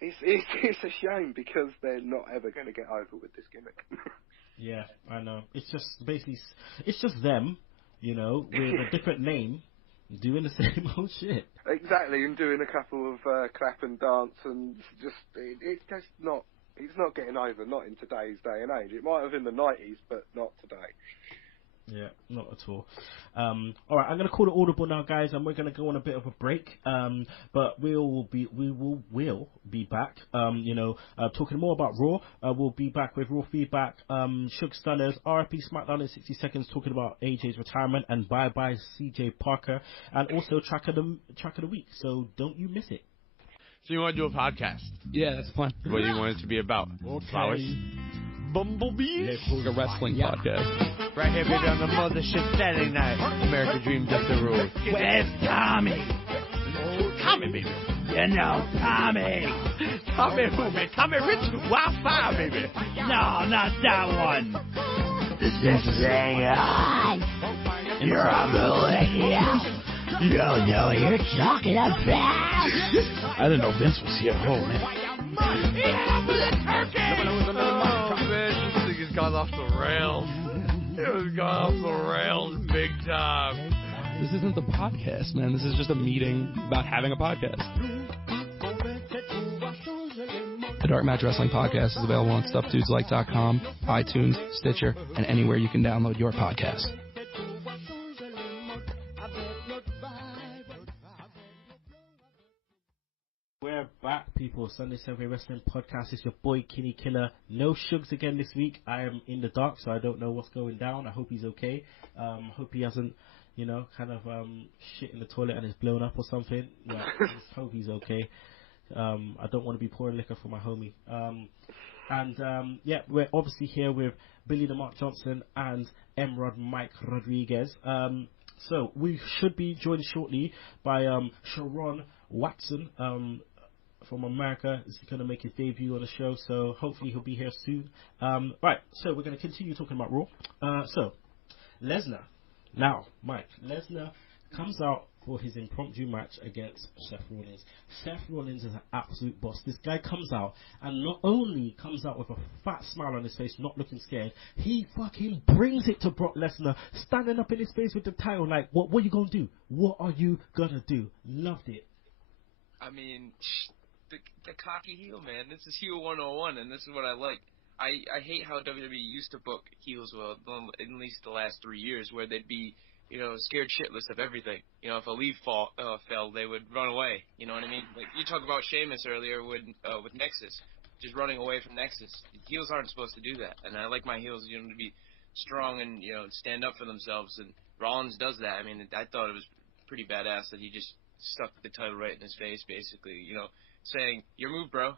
it's a shame because they're not ever going to get over with this gimmick. Yeah, I know. It's just basically them, with a different name, doing the same old shit. Exactly, and doing a couple of clap and dance, and just it's not getting over. Not in today's day and age. It might have in the 90s, but not today. Yeah, not at all. All right, I'm going to call it audible now, guys, and we're going to go on a bit of a break. But we will be back. Talking more about Raw. We'll be back with Raw feedback. Sugs Stunners, RIP Smackdown in 60 seconds, talking about AJ's retirement and bye bye CJ Parker, and also track of the week. So don't you miss it. So you want to do a podcast? Yeah, that's fun. What do you want it to be about? Okay. Flowers? Bumblebees? A wrestling podcast. Right here, baby, on the mothership Saturday night. America Dream just the rules. Where's Tommy? Tommy, baby. Tommy. Tommy who, man? Tommy Rich Wi-Fi, baby. No, not that one. this thing on? You're a millennial. You don't know what you're talking about. I didn't know Vince was here. Oh, man. Oh, man, this thing has gone off the rails. It was gone off the rails big time. This isn't the podcast, man. This is just a meeting about having a podcast. The Dark Match Wrestling Podcast is available on StuffDudesLike.com, iTunes, Stitcher, and anywhere you can download your podcast. We're back, people. Sunday Segue Wrestling Podcast. It's your boy Kinny Killa. No Sugs again this week. I am in the dark, so I don't know what's going down. I hope he's okay. Hope he hasn't, kind of shit in the toilet and is blown up or something. Yeah, I just hope he's okay. I don't want to be pouring liquor for my homie. We're obviously here with Billy the Mark Johnson and M-Rod Mike Rodrigues. So we should be joined shortly by Sherron Watson from America. Is going to make his debut on the show, so hopefully he'll be here soon. Right, so we're going to continue talking about Raw. So Lesnar. Now, Mike, Lesnar comes out for his impromptu match against Seth Rollins. Seth Rollins is an absolute boss. This guy comes out, and not only comes out with a fat smile on his face, not looking scared, he fucking brings it to Brock Lesnar, standing up in his face with the title like, what are you going to do? What are you going to do? Loved it. I mean, the cocky heel, man. This is heel 101, and this is what I like. I hate how WWE used to book heels, well, at least the last 3 years, where they'd be, scared shitless of everything. If a leaf fell, they would run away. You know what I mean? Like you talked about Sheamus earlier with Nexus, just running away from Nexus. Heels aren't supposed to do that, and I like my heels, to be strong and stand up for themselves. And Rollins does that. I mean, I thought it was pretty badass that he just stuck the title right in his face, basically. Saying, "Your move, bro.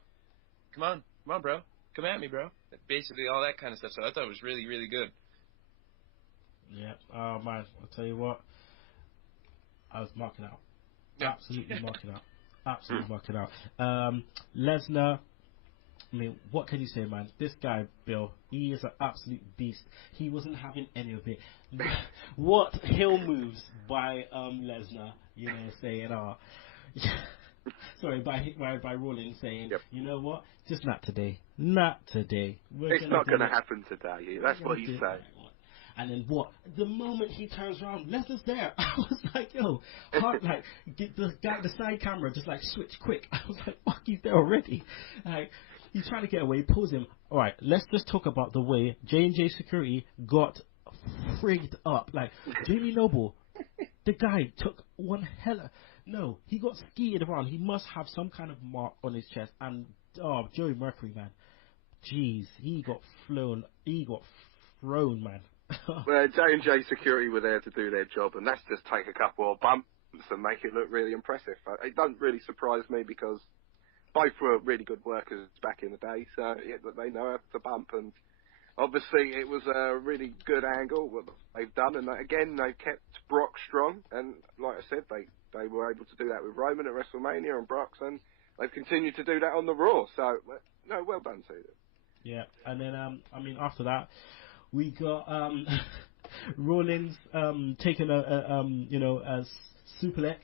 Come on, bro. Come at me, bro." Basically, all that kind of stuff. So I thought it was really, really good. Yeah, oh man, I'll tell you what, I was marking out. Yeah. Absolutely marking out. Absolutely marking out. Lesnar, I mean, what can you say, man? This guy, Bill, he is an absolute beast. He wasn't having any of it. What heel moves by Lesnar, saying, sorry, by Rollins saying, Yep. You know what? Just not today. Not today. It's not going to happen today. That's what he's saying. And then what? The moment he turns around, Lesnar's there. I was like, yo, get the guy, the side camera, just like switch quick. I was like, fuck, he's there already. Like, he's trying to get away, pulls him. All right, let's just talk about the way J&J Security got frigged up. Like, Jamie Noble, the guy took one hella. No, he got skied around. He must have some kind of mark on his chest. And, Joey Mercury, man. Jeez, he got flown. He got thrown, man. Well, J&J Security were there to do their job, and that's just take a couple of bumps and make it look really impressive. It doesn't really surprise me because both were really good workers back in the day, so they know how to bump, and obviously it was a really good angle what they've done, and again they kept Brock strong, and like I said, they were able to do that with Roman at WrestleMania and Brock, and they've continued to do that on the Raw, so no, well done to them. Yeah, and then after that, we got Rollins taking a suplex,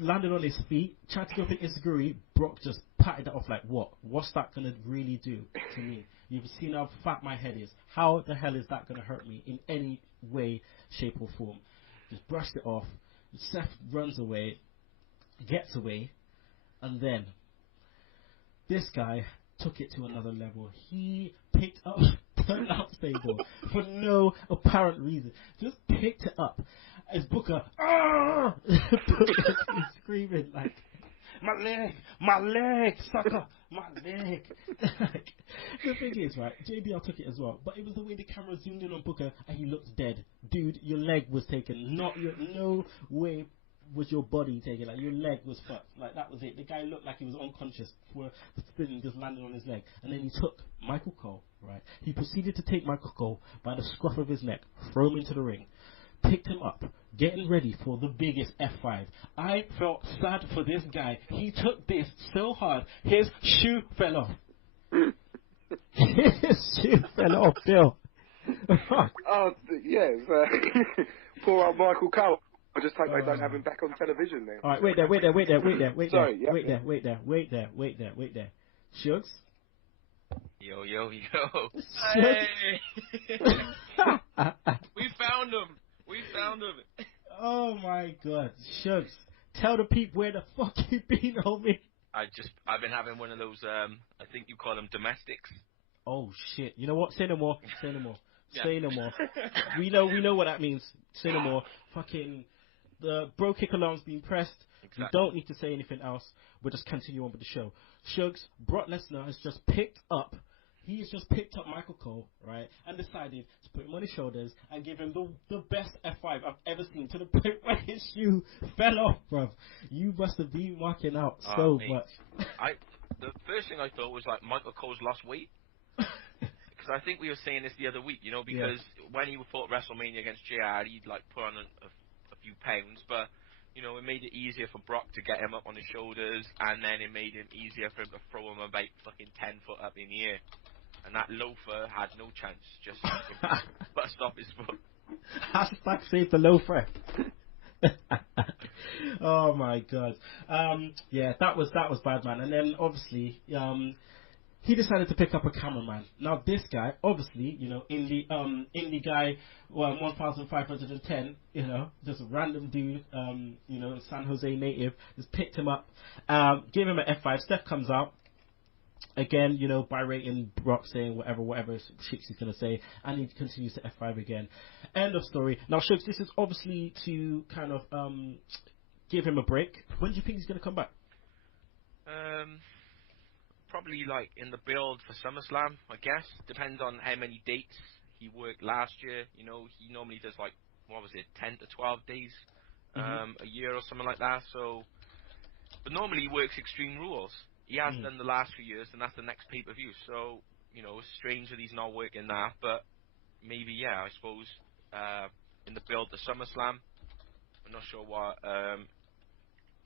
landed on his feet, tried to go for Isaguri. Brock just patted it off like, what? What's that going to really do to me? You've seen how fat my head is. How the hell is that going to hurt me in any way, shape or form? Just brushed it off. Seth runs away, gets away, and then this guy took it to another level. He picked up the announce table for no apparent reason. Just picked it up. As Booker, Booker is screaming like, my leg, sucker, my leg. The thing is, right, JBL took it as well, but it was the way the camera zoomed in on Booker and he looked dead. Dude, your leg was taken. No way was your body taken. Like, your leg was fucked. Like, that was it. The guy looked like he was unconscious for the spinning just landed on his leg. And then he took Michael Cole, right? He proceeded to take Michael Cole by the scruff of his neck, throw him into the ring, picked him up, getting ready for the biggest F5. I felt sad for this guy. He took this so hard, his shoe fell off. His shoe fell off, Bill. Poor old Michael Cole. I just hope they don't have him back on television then. All right, wait there. Sorry, Wait there. Shugs? Yo. Hey! We found him. Oh my God, Shugs! Tell the people where the fuck you been, homie. I've been having one of those. I think you call them domestics. Oh shit! You know what? Say no more. Yeah. Say no more. We know what that means. Say no more. Fucking the bro kick alarm's been pressed. Exactly. We don't need to say anything else. We'll just continue on with the show. Shugs, Brock Lesnar has just picked up. He's just picked up Michael Cole, right, and decided to put him on his shoulders and give him the best F5 I've ever seen, to the point where his shoe fell off, bruv. You must have been marking out so much. The first thing I thought was like Michael Cole's lost weight. Because I think we were saying this the other week, because when he fought WrestleMania against JR, he'd like put on a few pounds, but it made it easier for Brock to get him up on his shoulders, and then it made it easier for him to throw him about fucking 10 foot up in the air. And that loafer had no chance, just bust off his foot. Hashtag save the loafer. Oh my God. That was bad, man. And then obviously, he decided to pick up a cameraman. Now this guy, obviously, indie guy, 1,510, just a random dude, San Jose native, just picked him up, gave him an F5. Steph comes out. Again, berating Brock, saying whatever shit he's going to say, and he continues to F5 again. End of story. Now, Shugs, this is obviously to kind of give him a break. When do you think he's going to come back? Probably like in the build for SummerSlam, I guess. Depends on how many dates he worked last year. He normally does 10 to 12 days a year or something like that. So, but normally he works Extreme Rules. He hasn't done the last few years, and that's the next pay-per-view. So, it's strange that he's not working that, but maybe, I suppose, in the build to SummerSlam. I'm not sure what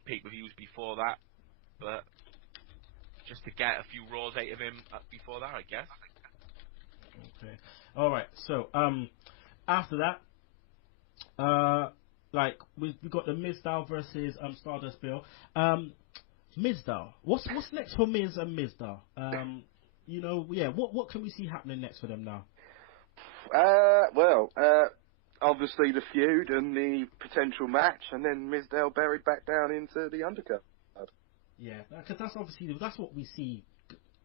pay-per-views before that, but just to get a few Raws out of him before that, I guess. Okay. All right. So, after that, we got the Mizdow versus Stardust Bill. Mizdow. What's next for Miz and Mizdow? What can we see happening next for them now? Obviously the feud and the potential match, and then Mizdow buried back down into the undercard. Yeah, because that's what we see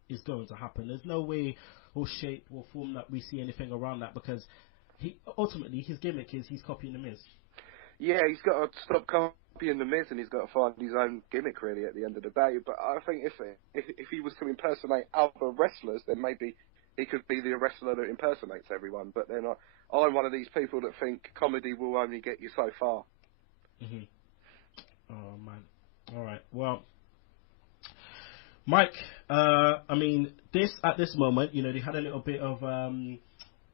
is going to happen. There's no way or shape or form that we see anything around that, because ultimately his gimmick is he's copying the Miz. Yeah, he's got to stop copying the Miz, and he's got to find his own gimmick really at the end of the day. But I think if he was to impersonate other wrestlers, then maybe he could be the wrestler that impersonates everyone. But then I'm one of these people that think comedy will only get you so far. Mhm. Oh man. All right. Well, Mike. At this moment, they had a little bit of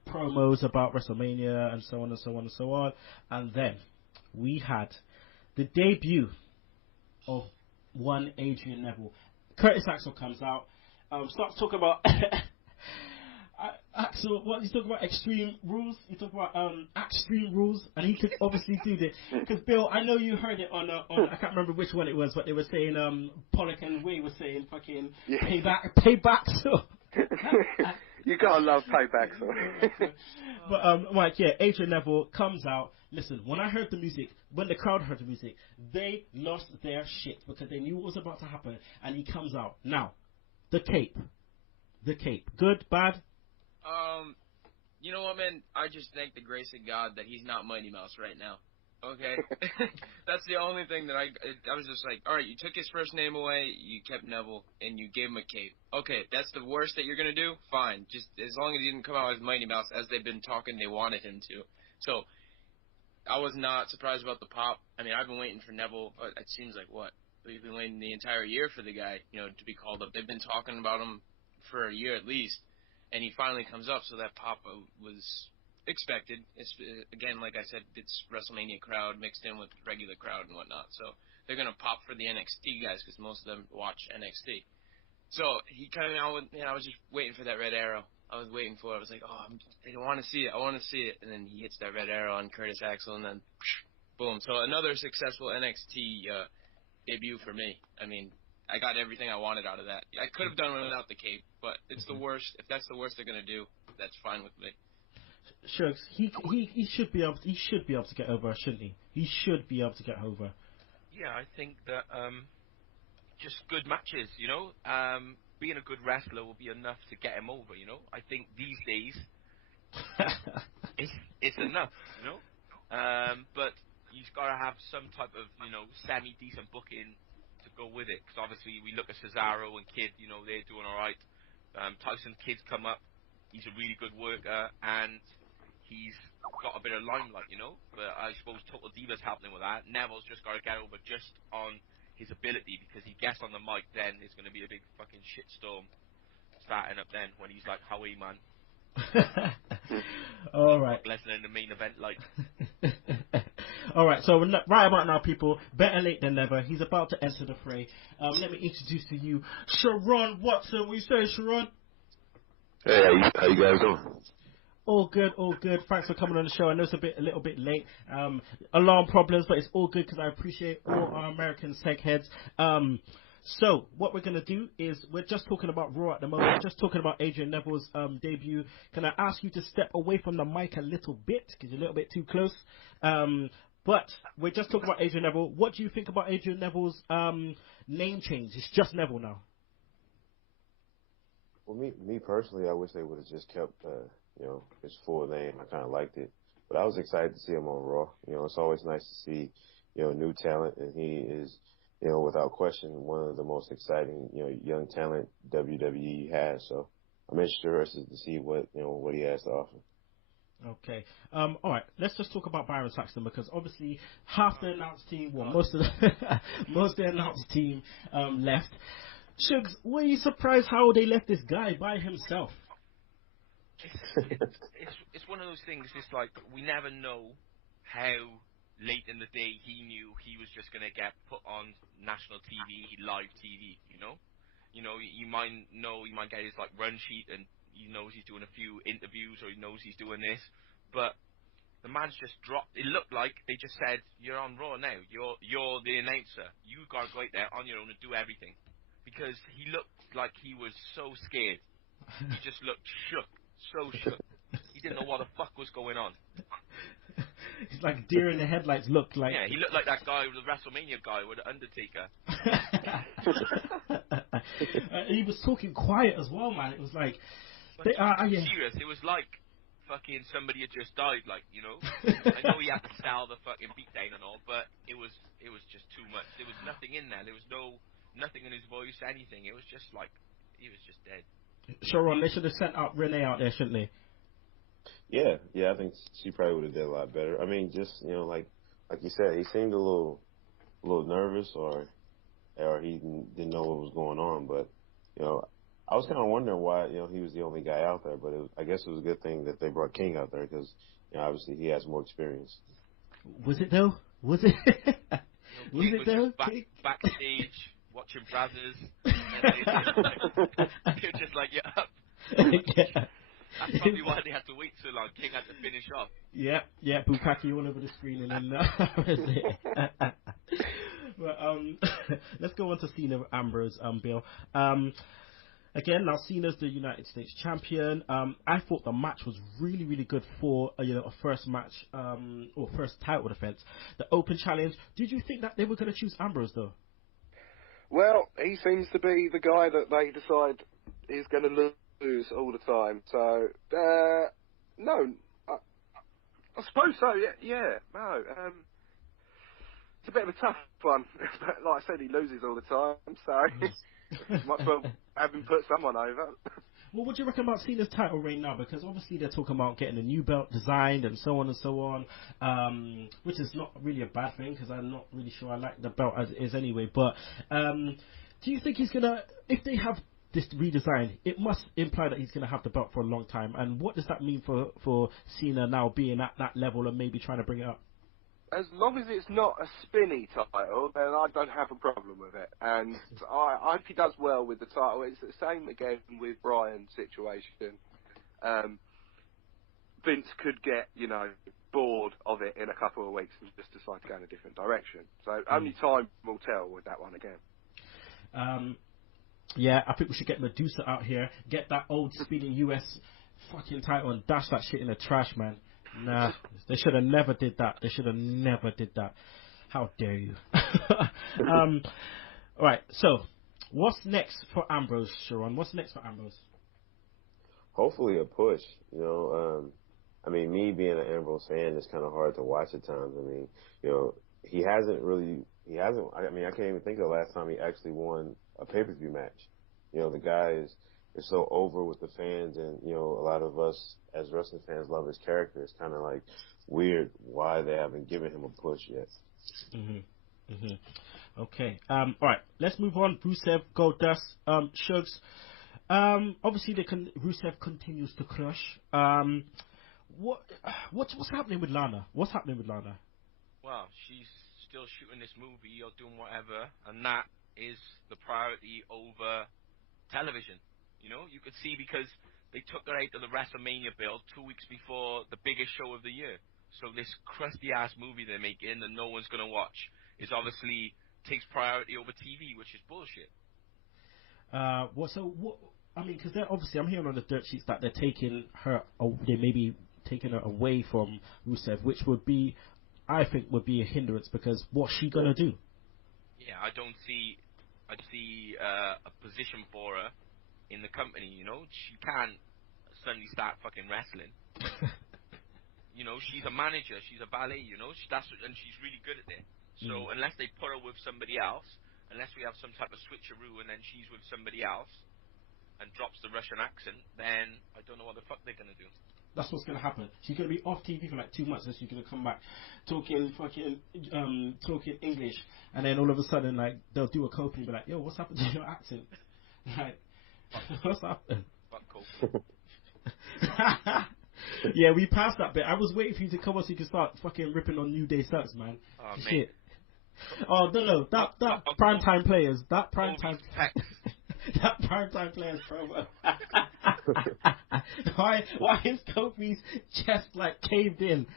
promos about WrestleMania and so on and so on and so on, and then we had the debut of one Adrian Neville. Curtis Axel comes out, starts talking about Axel. What he's talking about? Extreme rules. He talk about extreme rules, and he could obviously do this because Bill, I know you heard it on I can't remember which one it was, but they were saying Pollock and Way were saying fucking payback. So. You gotta love payback, so. But Mike, Adrian Neville comes out. Listen, when the crowd heard the music, they lost their shit because they knew what was about to happen, and he comes out. Now, the cape, good, bad? You know what, man? I just thank the grace of God that he's not Mighty Mouse right now. Okay? That's the only thing that I was just like, alright, you took his first name away, you kept Neville, and you gave him a cape. Okay, that's the worst that you're gonna do? Fine. Just as long as he didn't come out as Mighty Mouse, as they've been talking they wanted him to. So, I was not surprised about the pop. I mean, I've been waiting for Neville, it seems like we've been waiting the entire year for the guy, to be called up. They've been talking about him for a year at least, and he finally comes up, so that pop was expected. It's, again, like I said, it's WrestleMania crowd mixed in with regular crowd and whatnot, so they're going to pop for the NXT guys because most of them watch NXT. So he came out with, I was just waiting for that red arrow, I was waiting for it. I was like, oh, I want to see it. I want to see it. And then he hits that red arrow on Curtis Axel, and then boom. So another successful NXT debut for me. I mean, I got everything I wanted out of that. I could have done without the cape, but it's the worst. If that's the worst they're gonna do, that's fine with me. Shugs, he should be able to get over, shouldn't he? He should be able to get over. Yeah, I think that just good matches, you know. Being a good wrestler will be enough to get him over, you know. I think these days it's enough, you know. But you've got to have some type of, you know, semi-decent booking to go with it. Because obviously we look at Cesaro and Kidd, you know, they're doing all right. Tyson Kidd's come up. He's a really good worker, and he's got a bit of limelight, you know. But I suppose Total Divas helping him with that. Neville's just got to get over just on his ability, because he gets on the mic, then it's going to be a big fucking shitstorm starting up then when he's like, "How are you, man?" All right. Lesnar in the main event, like. All right. So right about now, people, better late than never. He's about to enter the fray. Let me introduce to you, Sherron Watson. What you say, Sherron? Hey, how you guys doing? All good, all good. Thanks for coming on the show. I know it's a little bit late. Alarm problems, but it's all good because I appreciate all our American seg heads. So what we're gonna do is we're just talking about Raw at the moment. We're just talking about Adrian Neville's debut. Can I ask you to step away from the mic a little bit because you're a little bit too close? But we're just talking about Adrian Neville. What do you think about Adrian Neville's name change? It's just Neville now. Well, me personally, I wish they would have just kept, his full name. I kind of liked it, but I was excited to see him on Raw. You know, it's always nice to see, new talent, and he is, without question, one of the most exciting, young talent WWE has. So I'm interested to see what he has to offer. Okay. All right. Let's just talk about Byron Saxton, because obviously half the announced team, most of the announced team left. Shugs, were you surprised how they left this guy by himself? It's one of those things. It's like we never know how late in the day he knew he was just going to get put on national TV, live TV. You know, you might get his like run sheet, and he knows he's doing a few interviews, or he knows he's doing this, but the man's just dropped. It looked like they just said, "You're on Raw now. You're the announcer. You got to go out there on your own and do everything." Because he looked like he was so scared. He just looked shook, so shook. He didn't know what the fuck was going on. He's like deer in the headlights looked like. Yeah, he looked like that guy, the Wrestlemania guy with the Undertaker. He was talking quiet as well, man. It was like... serious. It was like fucking somebody had just died, like, you know. I know he had to sell the fucking beatdown and all, but it was just too much. There was nothing in there. There was nothing in his voice, anything. It was just like he was just dead. Sherron, they should have sent out Renee out there, shouldn't they? Yeah, I think she probably would have did a lot better. I mean, just like you said, he seemed a little nervous, or he didn't know what was going on. But I was kind of wondering why he was the only guy out there. But I guess it was a good thing that they brought King out there, because obviously he has more experience. Was it though? Was it? Was it though? Backstage watching Brothers. They're just like, yeah, up. Yeah. That's probably why they had to wait so long. King had to finish off. Yeah, Bukaki all over the screen, and then that was it. But let's go on to Cena Ambrose, Bill. Again, now Cena's the United States champion. I thought the match was really, really good for a first match or first title defense. The open challenge. Did you think that they were going to choose Ambrose though? Well, he seems to be the guy that they decide is going to lose all the time. So, no, I suppose so. Yeah, no. It's a bit of a tough one. Like I said, he loses all the time, so might as well have him put someone over. Well, what do you reckon about Cena's title reign now? Because obviously they're talking about getting a new belt designed and so on, which is not really a bad thing, because I'm not really sure I like the belt as it is anyway. But do you think he's going to, if they have this redesign, it must imply that he's going to have the belt for a long time? And what does that mean for Cena now being at that level and maybe trying to bring it up? As long as it's not a spinny title, then I don't have a problem with it. And I hope he does well with the title. It's the same again with Bryan's situation. Vince could get, bored of it in a couple of weeks and just decide to go in a different direction. So only time will tell with that one again. Yeah, I think we should get Medusa out here, get that old spinning US fucking title and dash that shit in the trash, man. Nah, they should have never did that. They should have never did that. How dare you? Alright, so what's next for Ambrose, Sherron? What's next for Ambrose? Hopefully a push, I mean, me being an Ambrose fan, it's kind of hard to watch at times. I mean, I can't even think of the last time he actually won a pay-per-view match. The guy is so over with the fans, and, a lot of us as wrestling fans love his character. It's kind of like weird why they haven't given him a push yet. Okay. Alright, let's move on. Rusev, Goldust, Shugs. Obviously, Rusev continues to crush. What's happening with Lana? What's happening with Lana? Well, she's still shooting this movie or doing whatever, and that is the priority over television. You could see because they took her out of the WrestleMania build 2 weeks before the biggest show of the year. So this crusty ass movie they're making that no one's gonna watch is obviously takes priority over TV, which is bullshit. Because they're obviously, I'm hearing on the dirt sheets that they're taking her, they may be taking her away from Rusev, which I think would be a hindrance, because what's she gonna do? Yeah, I see a position for her in the company. She can't suddenly start fucking wrestling. She's a manager, she's a valet. And she's really good at it. So unless they put her with somebody else, unless we have some type of switcheroo and then she's with somebody else and drops the Russian accent, then I don't know what the fuck they're gonna do. That's what's gonna happen. She's gonna be off TV for like 2 months, and she's gonna come back talking English, and then all of a sudden, like, they'll do a copy and be like, "Yo, what's happened to your accent?" Like, what's happened? Fuck cool. Yeah, we passed that bit. I was waiting for you to come on so you can start fucking ripping on New Day Sucks, man. Oh, shit. Oh no, that primetime players, that primetime. That primetime players promo. Why is Kofi's chest like caved in?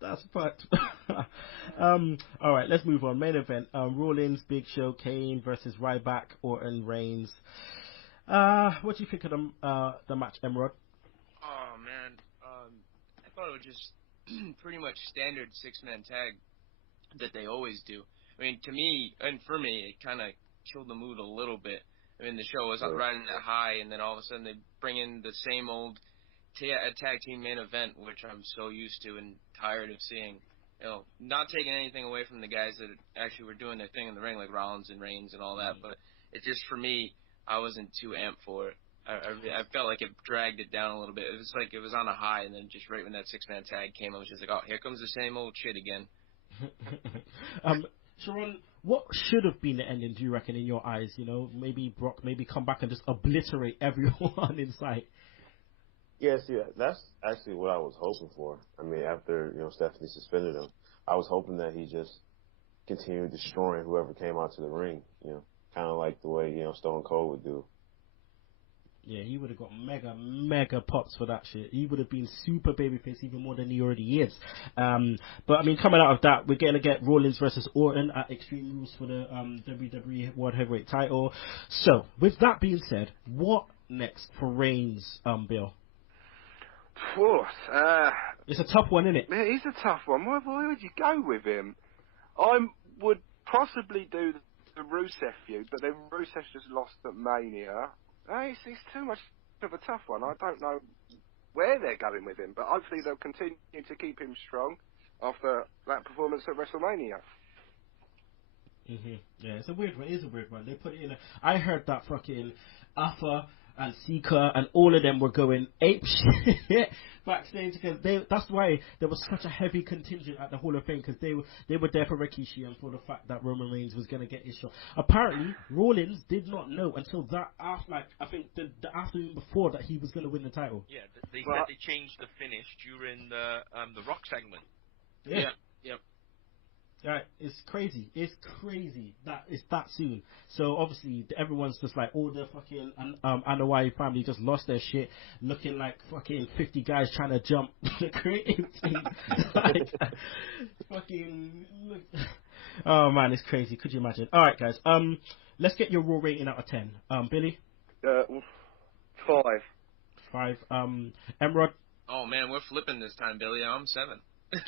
That's fucked. Alright, let's move on. Main event. Rollins, Big Show, Kane versus Ryback, Orton, Reigns. What do you think of the match, Emerald? Oh man, I thought it was just pretty much standard 6-man tag that they always do. I mean, to me, and for me, it kind of killed the mood a little bit. I mean, the show was riding that high, and then all of a sudden they bring in the same old tag team main event, which I'm so used to and tired of seeing. Not taking anything away from the guys that actually were doing their thing in the ring, like Rollins and Reigns and all that, but it just, for me, I wasn't too amped for it. I felt like it dragged it down a little bit. It was like it was on a high, and then just right when that 6-man tag came, I was just like, oh, here comes the same old shit again. Sherron, what should have been the ending, do you reckon, in your eyes? Maybe Brock come back and just obliterate everyone in sight. Yeah, see, that's actually what I was hoping for. I mean, after, Stephanie suspended him, I was hoping that he just continued destroying whoever came out to the ring, kind of like the way, Stone Cold would do. Yeah, he would have got mega pops for that shit. He would have been super babyface even more than he already is. But I mean, coming out of that, we're going to get Rollins versus Orton at Extreme Rules for the WWE World Heavyweight title. So, with that being said, what next for Reigns, Bill? It's a tough one, isn't it? It is a tough one. Where would you go with him? I would possibly do the Rusev feud, but then Rusev just lost at Mania. It's too much of a tough one. I don't know where they're going with him, but hopefully they'll continue to keep him strong after that performance at WrestleMania. Yeah, it's a weird one. It is a weird one. They put it in I heard that fucking Alpha and Seeker and all of them were going ape shit backstage, because that's why there was such a heavy contingent at the Hall of Fame, because they were there for Rikishi and for the fact that Roman Reigns was going to get his shot. Apparently, Rollins did not know until that after, I think the afternoon before, that he was going to win the title. Yeah, they said they changed the finish during the Rock segment. Yeah. Yep. Right, it's crazy. It's crazy that it's that soon. So obviously everyone's just like all the fucking Anoa'i family just lost their shit, looking like fucking 50 guys trying to jump the creative team. Like, fucking look. Oh man, it's crazy. Could you imagine? All right, guys. Let's get your Raw rating out of 10. Billy. 5. 5. Emrod. Oh man, we're flipping this time, Billy. I'm 7.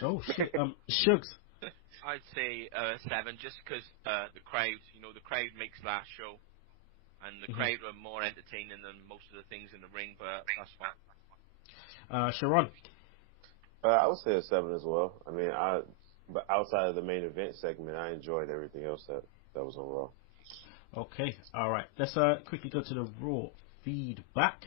Oh shit. Shugs. I'd say 7, just because the crowd, the crowd makes last show, and the crowd are more entertaining than most of the things in the ring, but that's fine. Sherron. I would say a 7 as well. I mean, but outside of the main event segment, I enjoyed everything else that was on Raw. Okay, all right. Let's quickly go to the Raw feedback.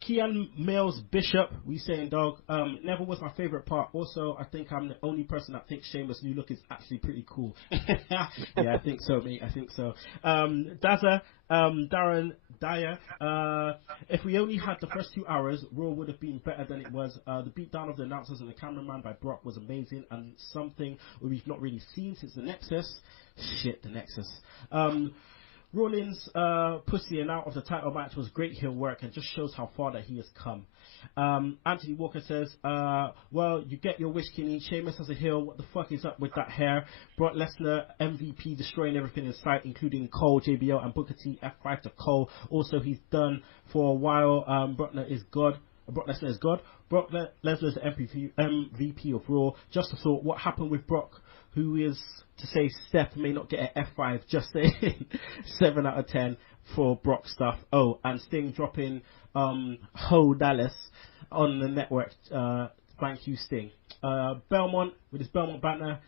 Kean Mills Bishop, we saying, dog, never was my favorite part. Also, I think I'm the only person that thinks Sheamus' new look is actually pretty cool. Yeah, I think so, mate. I think so. Dazza, Darren Dyer, if we only had the first 2 hours, Raw would have been better than it was. The beatdown of the announcers and the cameraman by Brock was amazing and something we've not really seen since the Nexus. Shit, the Nexus. Rollins' pussy and out of the title match was great heel work and just shows how far that he has come. Anthony Walker says, well, you get your wish, Kinny. Sheamus as a heel, what the fuck is up with that hair? Brock Lesnar, MVP, destroying everything in sight, including Cole, JBL, and Booker T, F5 to Cole. Also, he's done for a while. Brock Lesnar is God. Brock Lesnar's MVP of Raw. Just a thought, what happened with Brock, who is to say Steph may not get an F5, just saying 7 out of 10 for Brock stuff. Oh, and Sting dropping Ho Dallas on the network. Thank you, Sting. Belmont with his Belmont banner.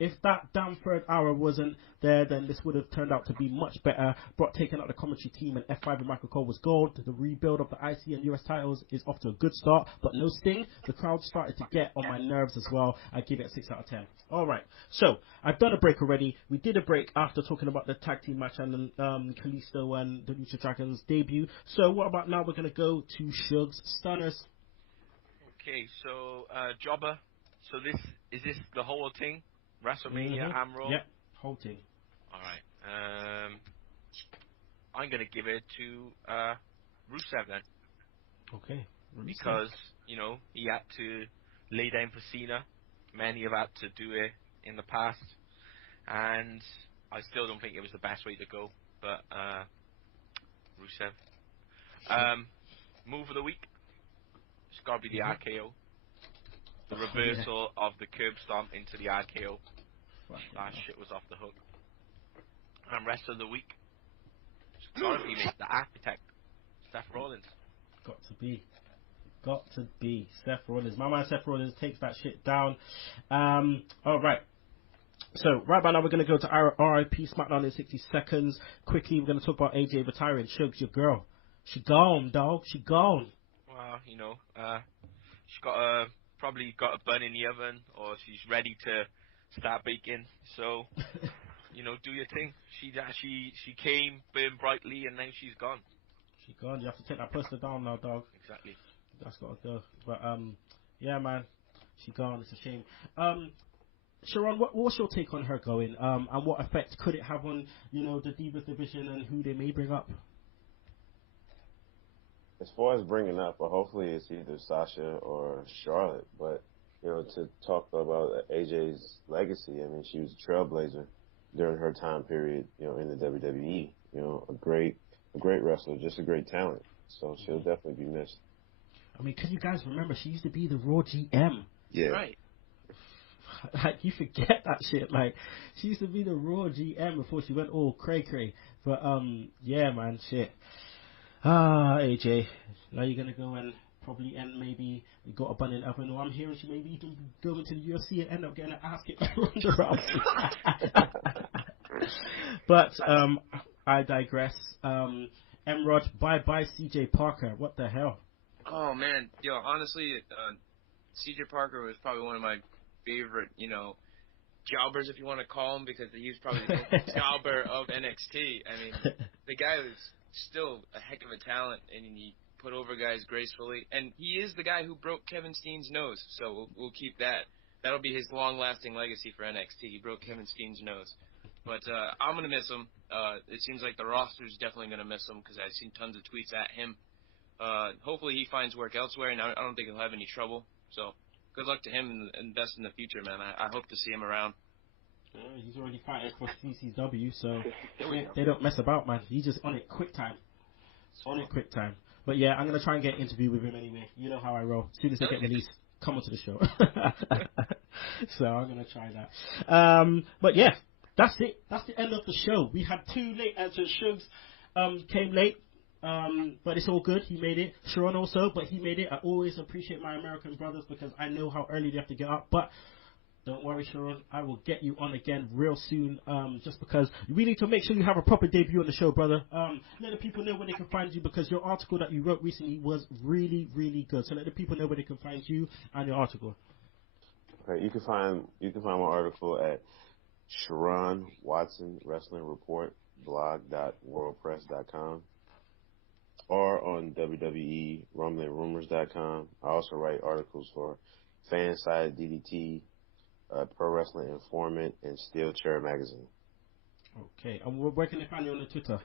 If that damn third hour wasn't there, then this would have turned out to be much better. Brock taking out the commentary team and F5 and Michael Cole was gold. The rebuild of the IC and US titles is off to a good start, but no Sting. The crowd started to get on my nerves as well. I give it a 6 out of 10. Alright, so I've done a break already. We did a break after talking about the tag team match and Kalisto and the Lucha Dragons debut. So what about now? We're going to go to Sugs Stunners. Okay, so Jobber. So is this the whole thing? Wrestlemania, Amro? Yep, whole thing. Alright. I'm going to give it to Rusev then. Okay. Rusev. Because, he had to lay down for Cena. Many have had to do it in the past. And I still don't think it was the best way to go. But, Rusev. Move of the week. It's got to be the RKO. The reversal of the curb stomp into the RKO. That shit was off the hook. And rest of the week, it's got to be mate, the architect, Seth Rollins. Got to be Seth Rollins. My man Seth Rollins takes that shit down. Alright. So, right by now we're going to go to RIP Smackdown in 60 seconds. Quickly, we're going to talk about AJ retiring. Shugs, your girl. She gone, dog. She gone. Well, she's probably got a bun in the oven, or she's ready to start baking. So, do your thing. She came, burned brightly, and now she's gone. She's gone. You have to take that poster down now, dog. Exactly. That's got to go. But yeah, man, she gone. It's a shame. Sherron, what's your take on her going? And what effect could it have on the Divas division and who they may bring up? As far as bringing up, hopefully it's either Sasha or Charlotte. But to talk about AJ's legacy, I mean, she was a trailblazer during her time period, in the WWE. A great wrestler, just a great talent. So she'll definitely be missed. I mean, can you guys remember she used to be the Raw GM? Yeah. Right. Like, you forget that shit. Like, she used to be the Raw GM before she went all cray-cray. But, yeah, man, shit. AJ, now you're gonna go and probably end maybe you got a bun in the oven, or I'm hearing she maybe even go into the UFC and end up getting an ass kicked by Ronda Rousey. But I digress. Emrod, bye CJ Parker. What the hell? Oh man, honestly, CJ Parker was probably one of my favorite, jobbers, if you want to call him, because he was probably the jobber of NXT. I mean, the guy was still a heck of a talent, and he put over guys gracefully. And he is the guy who broke Kevin Steen's nose, so we'll keep that. that'll be his long-lasting legacy for NXT. He broke Kevin Steen's nose. But I'm going to miss him. It seems like the roster's definitely going to miss him because I've seen tons of tweets at him. Hopefully he finds work elsewhere, and I don't think he'll have any trouble. So good luck to him and best in the future, man. I hope to see him around. He's already fighting for CCW, so they don't mess about, man. He's just on it quick time. Quick time. But yeah, I'm going to try and get an interview with him anyway. You know how I roll. As soon as they get released, come onto the show. So I'm going to try that. But yeah, that's it. That's the end of the show. We had 2 late entrants. Shugs came late, but it's all good. He made it. Sherron also, but he made it. I always appreciate my American brothers because I know how early they have to get up. But don't worry, Sherron. I will get you on again real soon, just because we need to make sure you have a proper debut on the show, brother. Let the people know where they can find you because your article that you wrote recently was really, really good. So let the people know where they can find you and your article. Okay, you can find my article at Sherron Watson Wrestling Report blog.worldpress.com or on WWE RumblingRumors.com. I also write articles for Fanside DDT, Pro Wrestling Informant, and Steel Chair Magazine. Okay, and where can they find you on the Twitter?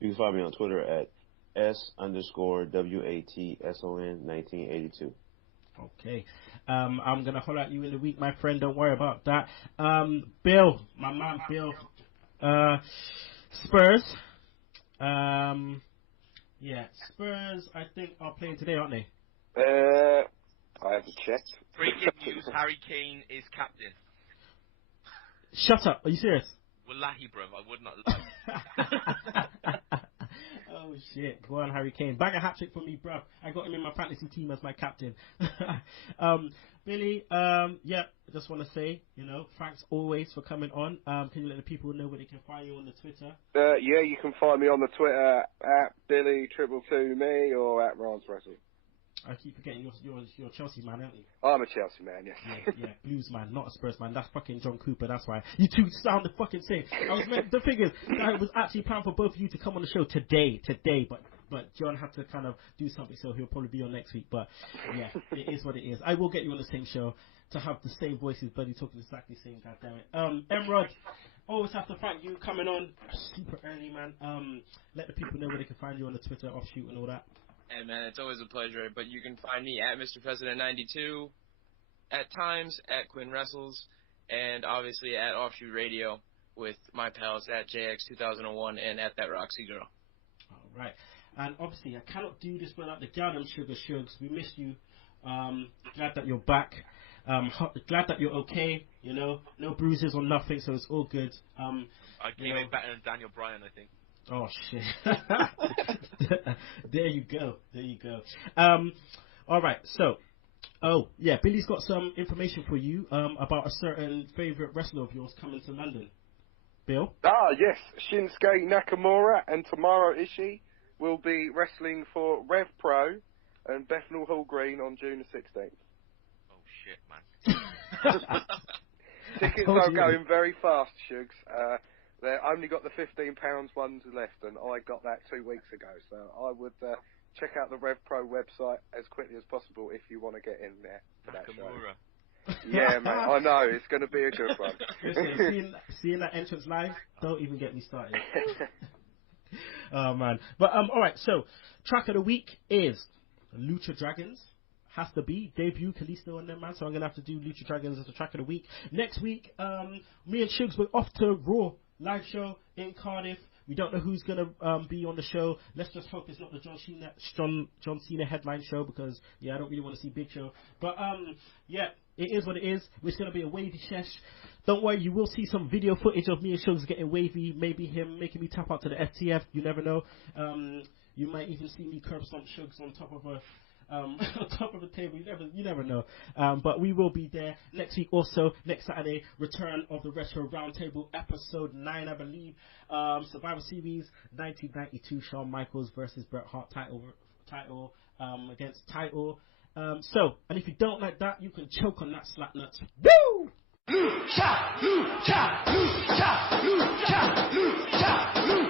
You can find me on Twitter at S_WATSON1982. Okay, I'm gonna holler at you in the week, my friend. Don't worry about that. Bill, my man, Bill. Spurs. Yeah, Spurs. I think are playing today, aren't they? I haven't checked. Breaking news: Harry Kane is captain. Shut up! Are you serious? Wallahi, bro, I would not lie. Oh shit! Go on, Harry Kane. Bang a hat trick for me, bro. I got him in my fantasy team as my captain. Billy, yeah, I just want to say, thanks always for coming on. Can you let the people know where they can find you on the Twitter? Yeah, you can find me on the Twitter at Billy222me or at Rance Wrestle. I keep forgetting you're a Chelsea man, aren't you? I'm a Chelsea man, yes. Yeah, Blues man, not a Spurs man. That's fucking John Cooper, that's why. You two sound the fucking same. The thing is, I was actually planning for both of you to come on the show today, but John had to kind of do something, so he'll probably be on next week. But yeah, it is what it is. I will get you on the same show to have the same voices, buddy, talking exactly the same, goddammit. Emrod, always have to thank you coming on super early, man. Let the people know where they can find you on the Twitter, offshoot and all that. Hey, man, it's always a pleasure. But you can find me at Mr. President 92, at times at Quinn Wrestles, and obviously at Offshoot Radio with my pals at JX2001 and at That Roxy Girl. All right. And obviously, I cannot do this without the Garden Sugar Shugs. We missed you. Glad that you're back. Glad that you're okay. No bruises or nothing, so it's all good. I came in better than Daniel Bryan, I think. Oh shit! There you go. All right. So, Billy's got some information for you about a certain favorite wrestler of yours coming to London. Bill? Yes, Shinsuke Nakamura and Tamara Ishii will be wrestling for Rev Pro and Bethnal Hall Green on June the 16th. Oh shit, man! Tickets are going very fast, Shugs. They only got the £15 ones left, and I got that 2 weeks ago. So I would check out the Rev Pro website as quickly as possible if you want to get in there for that show. Yeah, man, I know it's going to be a good one. Listen, seeing that entrance live, don't even get me started. Oh man, but all right. So track of the week is Lucha Dragons. Has to be debut Kalisto and them, man. So I'm gonna have to do Lucha Dragons as the track of the week. Next week, me and Shugs were off to Raw live show in Cardiff. We don't know who's gonna be on the show. Let's just hope it's not the John Cena headline show because I don't really want to see Big Show. But it is what it is. It's gonna be a wavy sesh. Don't worry, you will see some video footage of me and Shugs getting wavy. Maybe him making me tap out to the FTF. You never know. You might even see me curb stomp Shugs on top of a. On top of a table, you never know. But we will be there next week. Also, next Saturday, return of the Retro Roundtable, episode 9, I believe. Survivor Series 1992, Shawn Michaels versus Bret Hart title against title. And if you don't like that, you can choke on that slap nuts. Woo! Lucha, lucha, lucha, lucha, lucha, lucha.